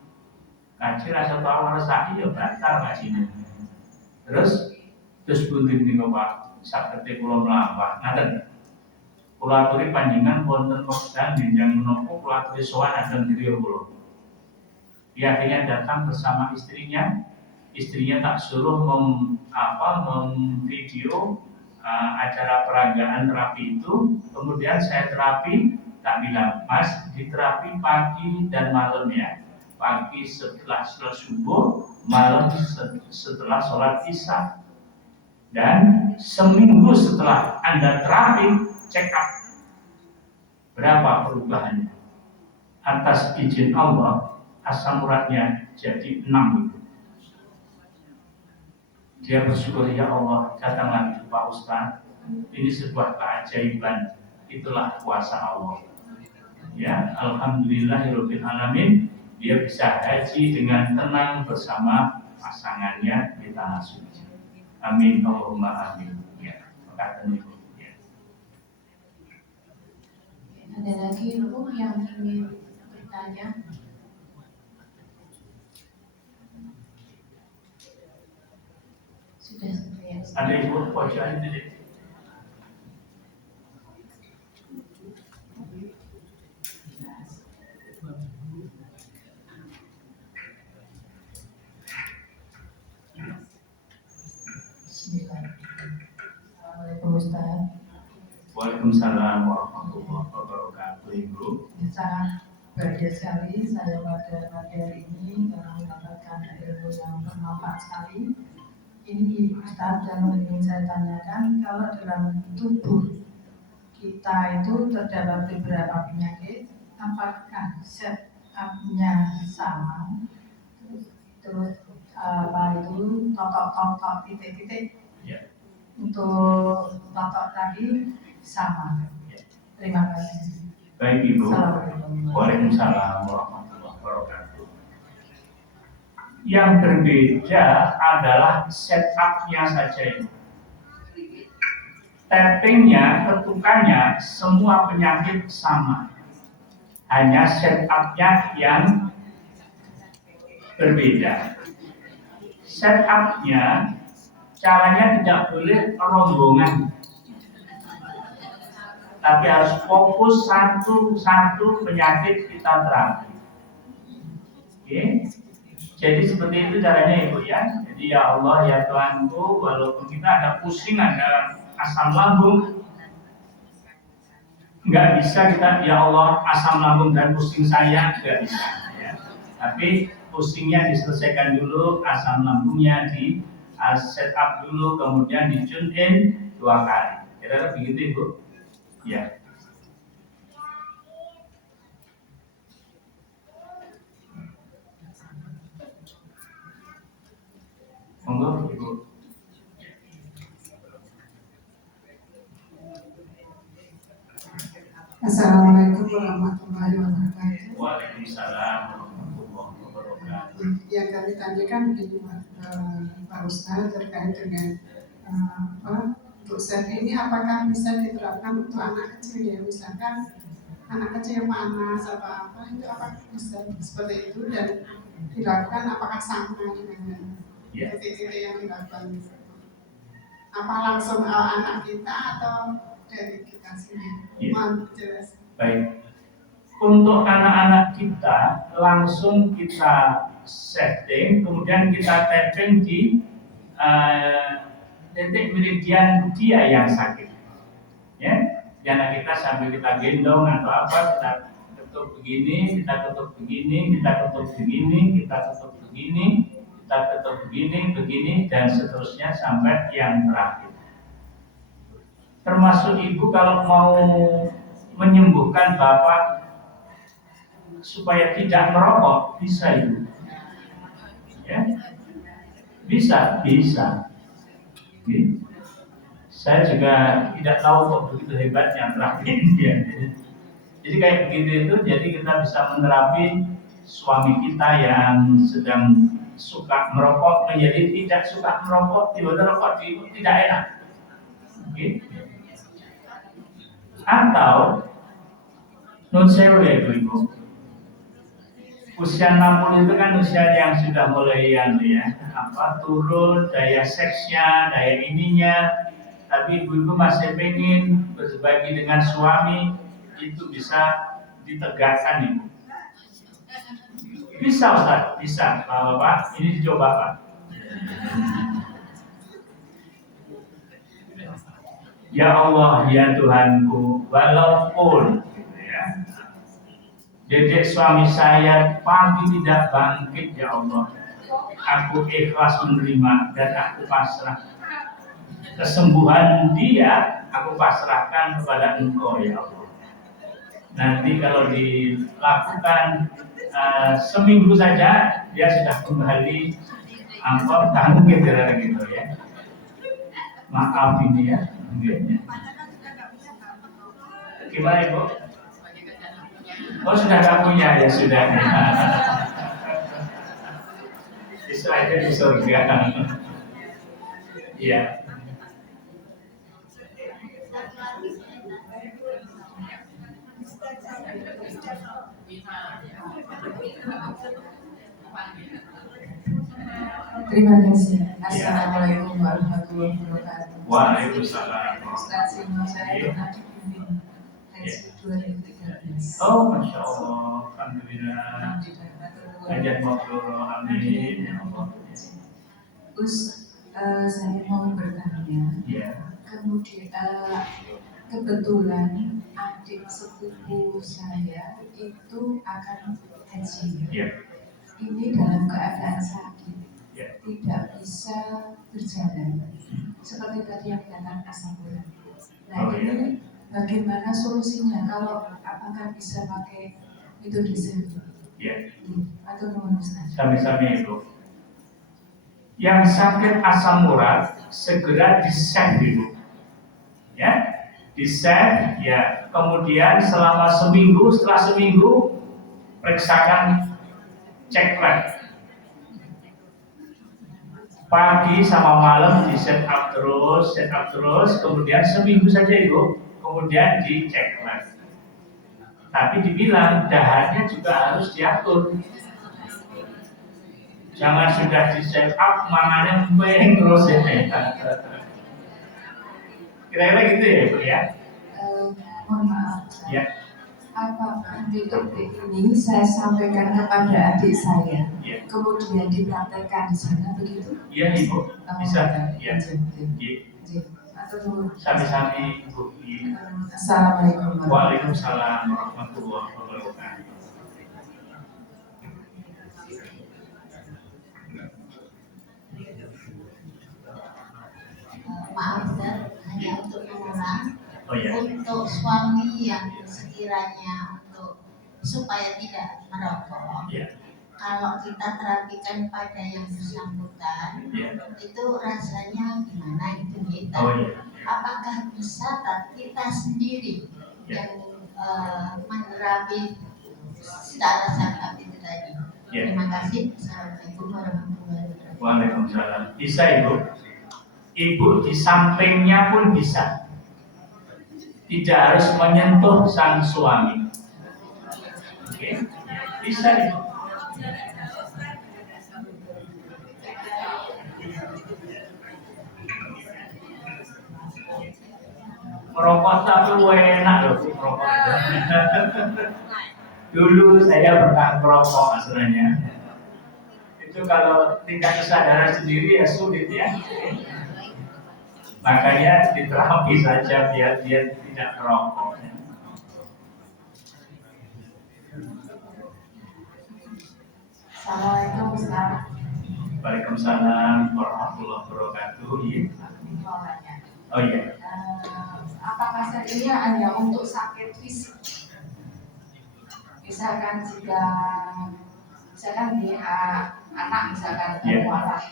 Kaji rasa tawar sakit ya batal kajinya. Terus buntin nih Pak, sakitnya pulau melampah. Nanti pulau aturi panjangan wonten wekdal jenjang menapa pulau aturi sowan ageng griya kula. Dia akhirnya datang bersama istrinya. Istrinya tak suruh memvideo acara peragaan terapi itu. Kemudian saya terapi, tak bilang, Mas, di terapi pagi dan malam ya. Pagi setelah sholat subuh, malam setelah sholat isya. Dan seminggu setelah Anda terapi, check up berapa perubahannya. Atas izin Allah, asam uratnya jadi 6. Dia bersyukur, ya Allah, datang lagi Pak Ustaz. Ini sebuah keajaiban. Itulah kuasa Allah. Ya, alhamdulillahirabbil alamin. Dia bisa haji dengan tenang bersama pasangannya di tanah suci. Amin, Allahumma amin. Ya, makasih Ibu. Ya. Ada lagi Ibu yang ingin bertanya? Sudah ya. Ada Ibu pojokan ini. Assalamualaikum Ustaz. Waalaikumsalam warahmatullahi wabarakatuh. Ibu. Sangat bahagia sekali saya pada pagi hari ini karena mendapatkan ilmu yang bermanfaat sekali. Ini Ustaz yang ingin saya tanyakan, kalau dalam tubuh kita itu terdapat beberapa penyakit, apakah set up-nya sama? Terus apa itu totok-totok titik-titik Ya. untuk totok tadi sama? Terima kasih. Baik Ibu. Assalamualaikum. Waalaikumsalam warahmatullahi wabarakatuh. Yang berbeda adalah setup-nya saja ini. Tappingnya, ketukannya, semua penyakit sama. Hanya setup-nya yang berbeda. Setup-nya, caranya tidak boleh rombongan. Tapi harus fokus satu penyakit kita terapi. Oke, jadi seperti itu caranya Ibu ya. Jadi ya Allah ya Tuhanku, walaupun kita ada pusing, ada asam lambung, nggak bisa kita ya Allah asam lambung dan pusing saya nggak bisa. Ya. Tapi pusingnya diselesaikan dulu, asam lambungnya di set up dulu, kemudian di tune in 2 kali. Kira-kira begitu Ibu. Ya. Monggo Ibu. Assalamualaikum warahmatullahi wabarakatuh. Waalaikumsalam warahmatullahi wabarakatuh. Yang kami tanyakan begini Pak Ustaz terkait dengan untuk set ini apakah bisa diterapkan untuk anak kecil ya, misalkan anak kecil yang panas apa itu apakah bisa seperti itu dan dilakukan apakah sama dengan titik-titik yang dilakukan? Apa langsung anak kita atau dari kita sendiri? Mohon jelas. Baik. Untuk anak-anak kita langsung kita setting, kemudian kita tapping di titik meridian dia yang sakit. Ya, anak kita sambil kita gendong atau apa, kita ketuk begini, kita ketuk begini, kita ketuk begini, kita ketuk begini, kita ketuk begini, dan seterusnya sampai yang terakhir. Termasuk Ibu kalau mau menyembuhkan Bapak supaya tidak merokok, bisa Ibu. Ya, bisa. Saya juga tidak tahu kok begitu hebatnya terapi dia. Jadi kayak begitu itu, jadi kita bisa menerapi suami kita yang sedang suka merokok menjadi tidak suka merokok, tiba-tiba rokok tidak enak. Oke. Atau non sewu ya ibu-ibu, usia 60 itu kan usia yang sudah mulai turun daya seksnya, daya ininya, tapi ibu-ibu masih pengen berbagi dengan suami, itu bisa ditegakkan ibu. Bisa Ustaz, bisa Bapak, ini dicoba Pak. Ya Allah, ya Tuhanku, walaupun dedek suami saya pagi tidak bangkit ya Allah, aku ikhlas menerima dan aku pasrah. Kesembuhan dia aku pasrahkan kepada Engkau ya Allah. Nanti kalau dilakukan seminggu saja dia sudah kembali bangkit gitu ya. Maaf ini ya. Gimana Ibu? Oh sudah gak punya ya sudah. Bisa aja di surga. Iya. Terima kasih. Assalamualaikum warahmatullahi wabarakatuh. Waalaikumsalam. Ustaz Sino, saya pernah dibimbing haji 2013. Oh, masya Allah, alhamdulillah. Ajar mabrur, amin. Saya mau bertanya. Kemudian kebetulan adik sepupu saya itu akan haji. Ini dalam keadaan sakit, tidak bisa berjalan. Seperti tadi yang dikatakan asam urat. Nah ini bagaimana solusinya? Kalau apakah bisa pakai metode sendiri? Atau menuliskan? Sami-sami itu. Yang sakit asam urat segera di-set dulu, ya, di-set, ya. Kemudian selama seminggu, setelah seminggu periksakan, cek lab. Pagi sama malam di set up terus, kemudian seminggu saja itu, kemudian dicek lab. Tapi dibilang dahannya juga harus diatur. Jangan sudah di set up, mangannya empeng terus ya. Kira-kira gitu ya Ibu ya? Mohon maaf. Ya. Apakah detik ini saya sampaikan kepada adik saya, kemudian dipraktekkan di sana begitu? Iya Ibu, bisa. Ya. Sami-sami Ibu. Assalamualaikum. Waalaikumsalam warahmatullahi wabarakatuh. Maaf hanya untuk mengulang. Ya. Untuk suami yang sekiranya supaya tidak merokok, kalau kita terapikan pada yang bersangkutan, itu rasanya gimana itu kita? Apakah bisa kita sendiri yang menerapi secara zakat itu tadi? Terima kasih. Assalamualaikum warahmatullahi wabarakatuh. Waalaikumsalam. Bisa Ibu. Ibu di sampingnya pun bisa. Tidak harus menyentuh sang suami. Oke. Bisa Ibu. Merokok tapi enak loh merokok. Dulu saya pernah merokok sebenarnya. Itu kalau tingkat kesadaran sendiri ya sulit ya. Makanya diterapi saja biar dia tidak merokok. Assalamualaikum Ustaz. Waalaikumsalam warahmatullahi wabarakatuh. Oh iya. Apakah ini hanya untuk sakit fisik? Misalkan jika dia anak misalkan marah,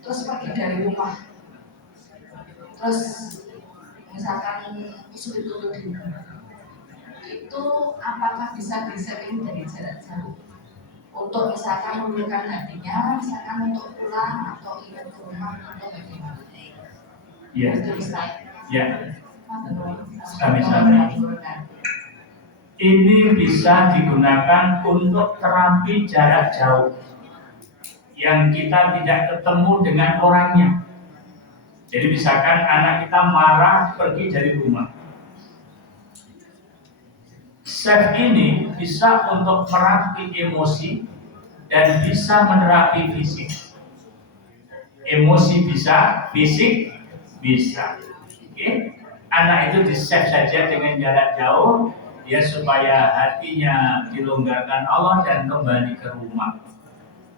terus pergi dari rumah, terus misalkan isu itu apakah bisa di-setting dari jarak jauh untuk misalkan memberikan hatinya, misalkan untuk pulang atau ingat ke rumah atau bagaimana? Ya. Itu bisa. Ya. Sama-sama. Ini bisa digunakan untuk terapi jarak jauh yang kita tidak ketemu dengan orangnya. Jadi misalkan anak kita marah pergi dari rumah. Chef ini bisa untuk menerapi emosi dan bisa menerapi fisik. Emosi bisa, fisik bisa. Oke? Anak itu di-save saja dengan jarak jauh, ya supaya hatinya dilonggarkan Allah dan kembali ke rumah.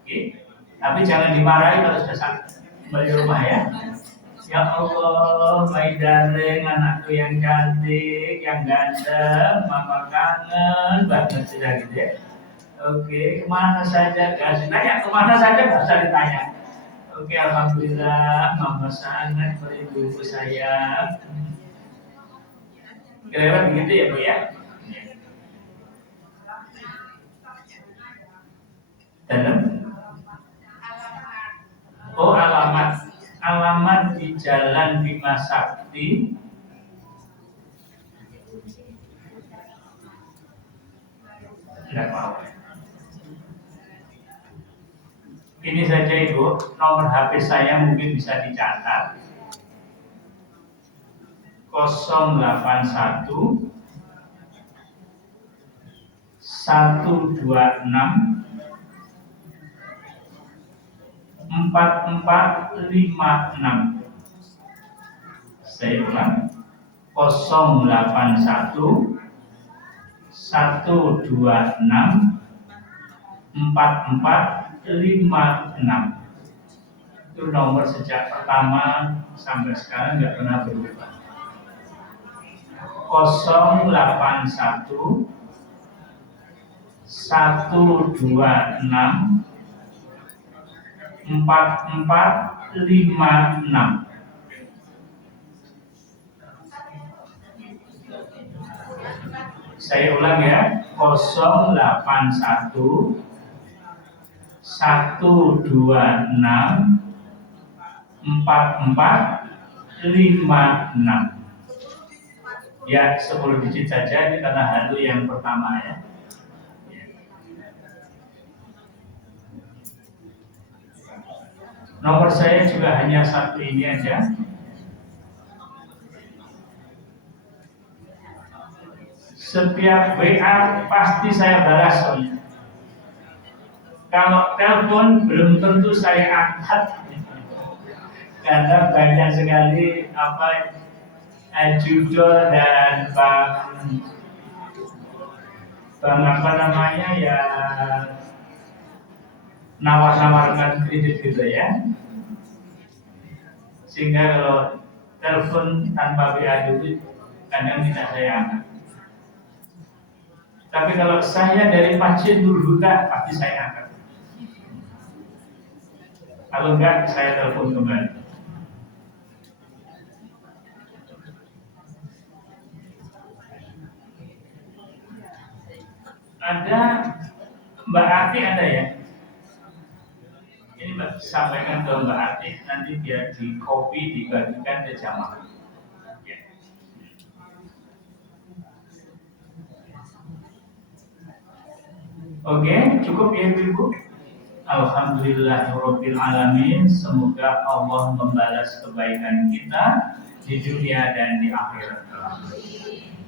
Oke? Tapi jangan dimarahi kalau sudah sampai kembali rumah ya. Ya Allah, my darling, anakku yang cantik, yang ganteng, mama kangen banget sudah gitu ya. Oke, kemana saja? Gak nanya kemana saja gak usah ditanya. Oke, alhamdulillah, mama sangat merindu saya. Kira-kira begitu ya Bu ya. Dalam? Oh, alamat di Jalan Bima Sakti. Tidak apa-apa. Ini saja Ibu, nomor HP saya mungkin bisa dicatat. 081 126 4456. Saya ulang, 081 126 4456. Itu nomor sejak pertama sampai sekarang nggak pernah berubah. 081 126 4456. Saya ulang ya, 081 126 4456. Ya, 10 digit saja, ini karena halu yang pertama ya. Nomor saya juga hanya satu ini aja. Setiap WA pasti saya balas soalnya. Kalau telepon belum tentu saya angkat karena banyak sekali Judo dan bang apa namanya ya, nawar-nawarkan kredit gitu ya. Sehingga kalau telepon tanpa WA dulu kadang tidak saya angkat. Tapi kalau saya dari pasien dulu pasti saya angkat. Kalau enggak, saya telepon kembali. Ada Mbak Ati ada ya? Ini Mbak sampaikan ke Mbak Ati, nanti biar di copy dibagikan ke jamaah. Ya. Oke, cukup ya Ibu. Alhamdulillahirabbil alamin. Semoga Allah membalas kebaikan kita di dunia dan di akhirat.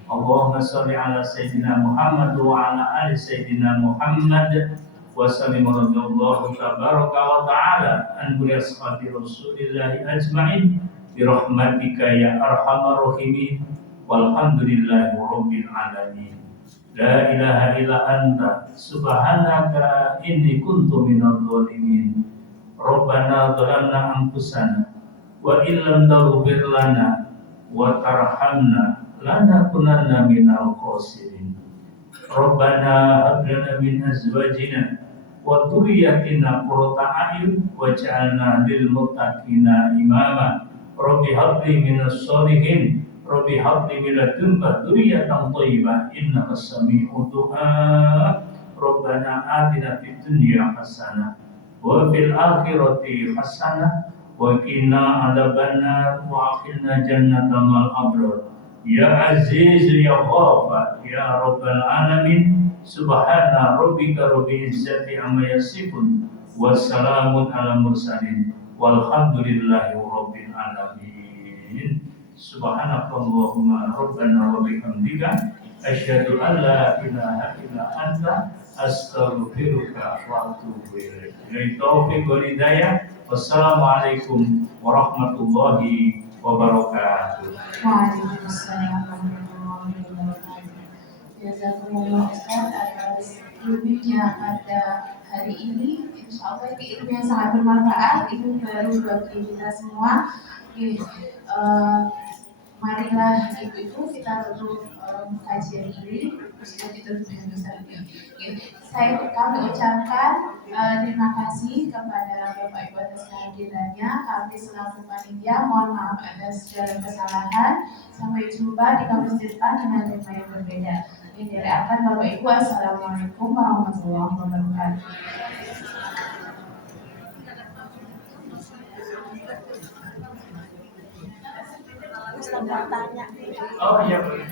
Allahumma sholli ala sayyidina Muhammad wa ala ali sayyidina Muhammad wa sallim radhiyallahu tabaraka wa ta'ala an kulli ashabi Rasulillah ajma'in bi rahmatika ya arhamar rahimin walhamdulillahi rabbil alamin. La ilaha illa anta subhanaka inni kuntu minadh dhalimin. Rabbana dhalamna anfusana wa illam taghfir lana wa tarhamna lanakunanna minal khasirin. Rabbana hab lana min azwajina wa dhurriyyatina qurrata a'yun waj'alna lil muttaqina imama. Rabbi habli minas sholihin, Rabbi habli min ladunka dzurriyyatan thayyibah innakas sami'ud du'a. Rabbana atina fid dunya hasanah wa fil akhirati hasanah wa qina adzabannar wa akhilna jannatal abrar. Ya Aziz ya Ghafar ya Rabbal alamin. Subhana rabbika rabbil izzati amma yasifun wassalamun ala mursalin walhamdulillahi rabbil alamin. Subhanakallahumma rabbana wa bihamdika asyhadu an la ilaha illa anta astaghfiruka wa atubu ilaik. Billahi taufiq wal hidayah. Wassalamualaikum warahmatullahi wabarakatuh. Waalaikumsalam warahmatullahi wabarakatuh. Jazakumullah Ustaz atas ilmunya pada hari ini. Insya Allah ini ilmu yang sangat bermanfaat, ilmu baru bagi kita semua. Marilah ibu-ibu kita tutup kajian ini. Kami ucapkan terima kasih kepada Bapak Ibu atas kehadirannya. Kami selaku panitia mohon maaf atas segala kesalahan. Sampai jumpa di kampus depan dengan tema yang berbeda. Ini dari akan Bapak Ibu. Assalamualaikum warahmatullahi wabarakatuh. Oh iya boleh.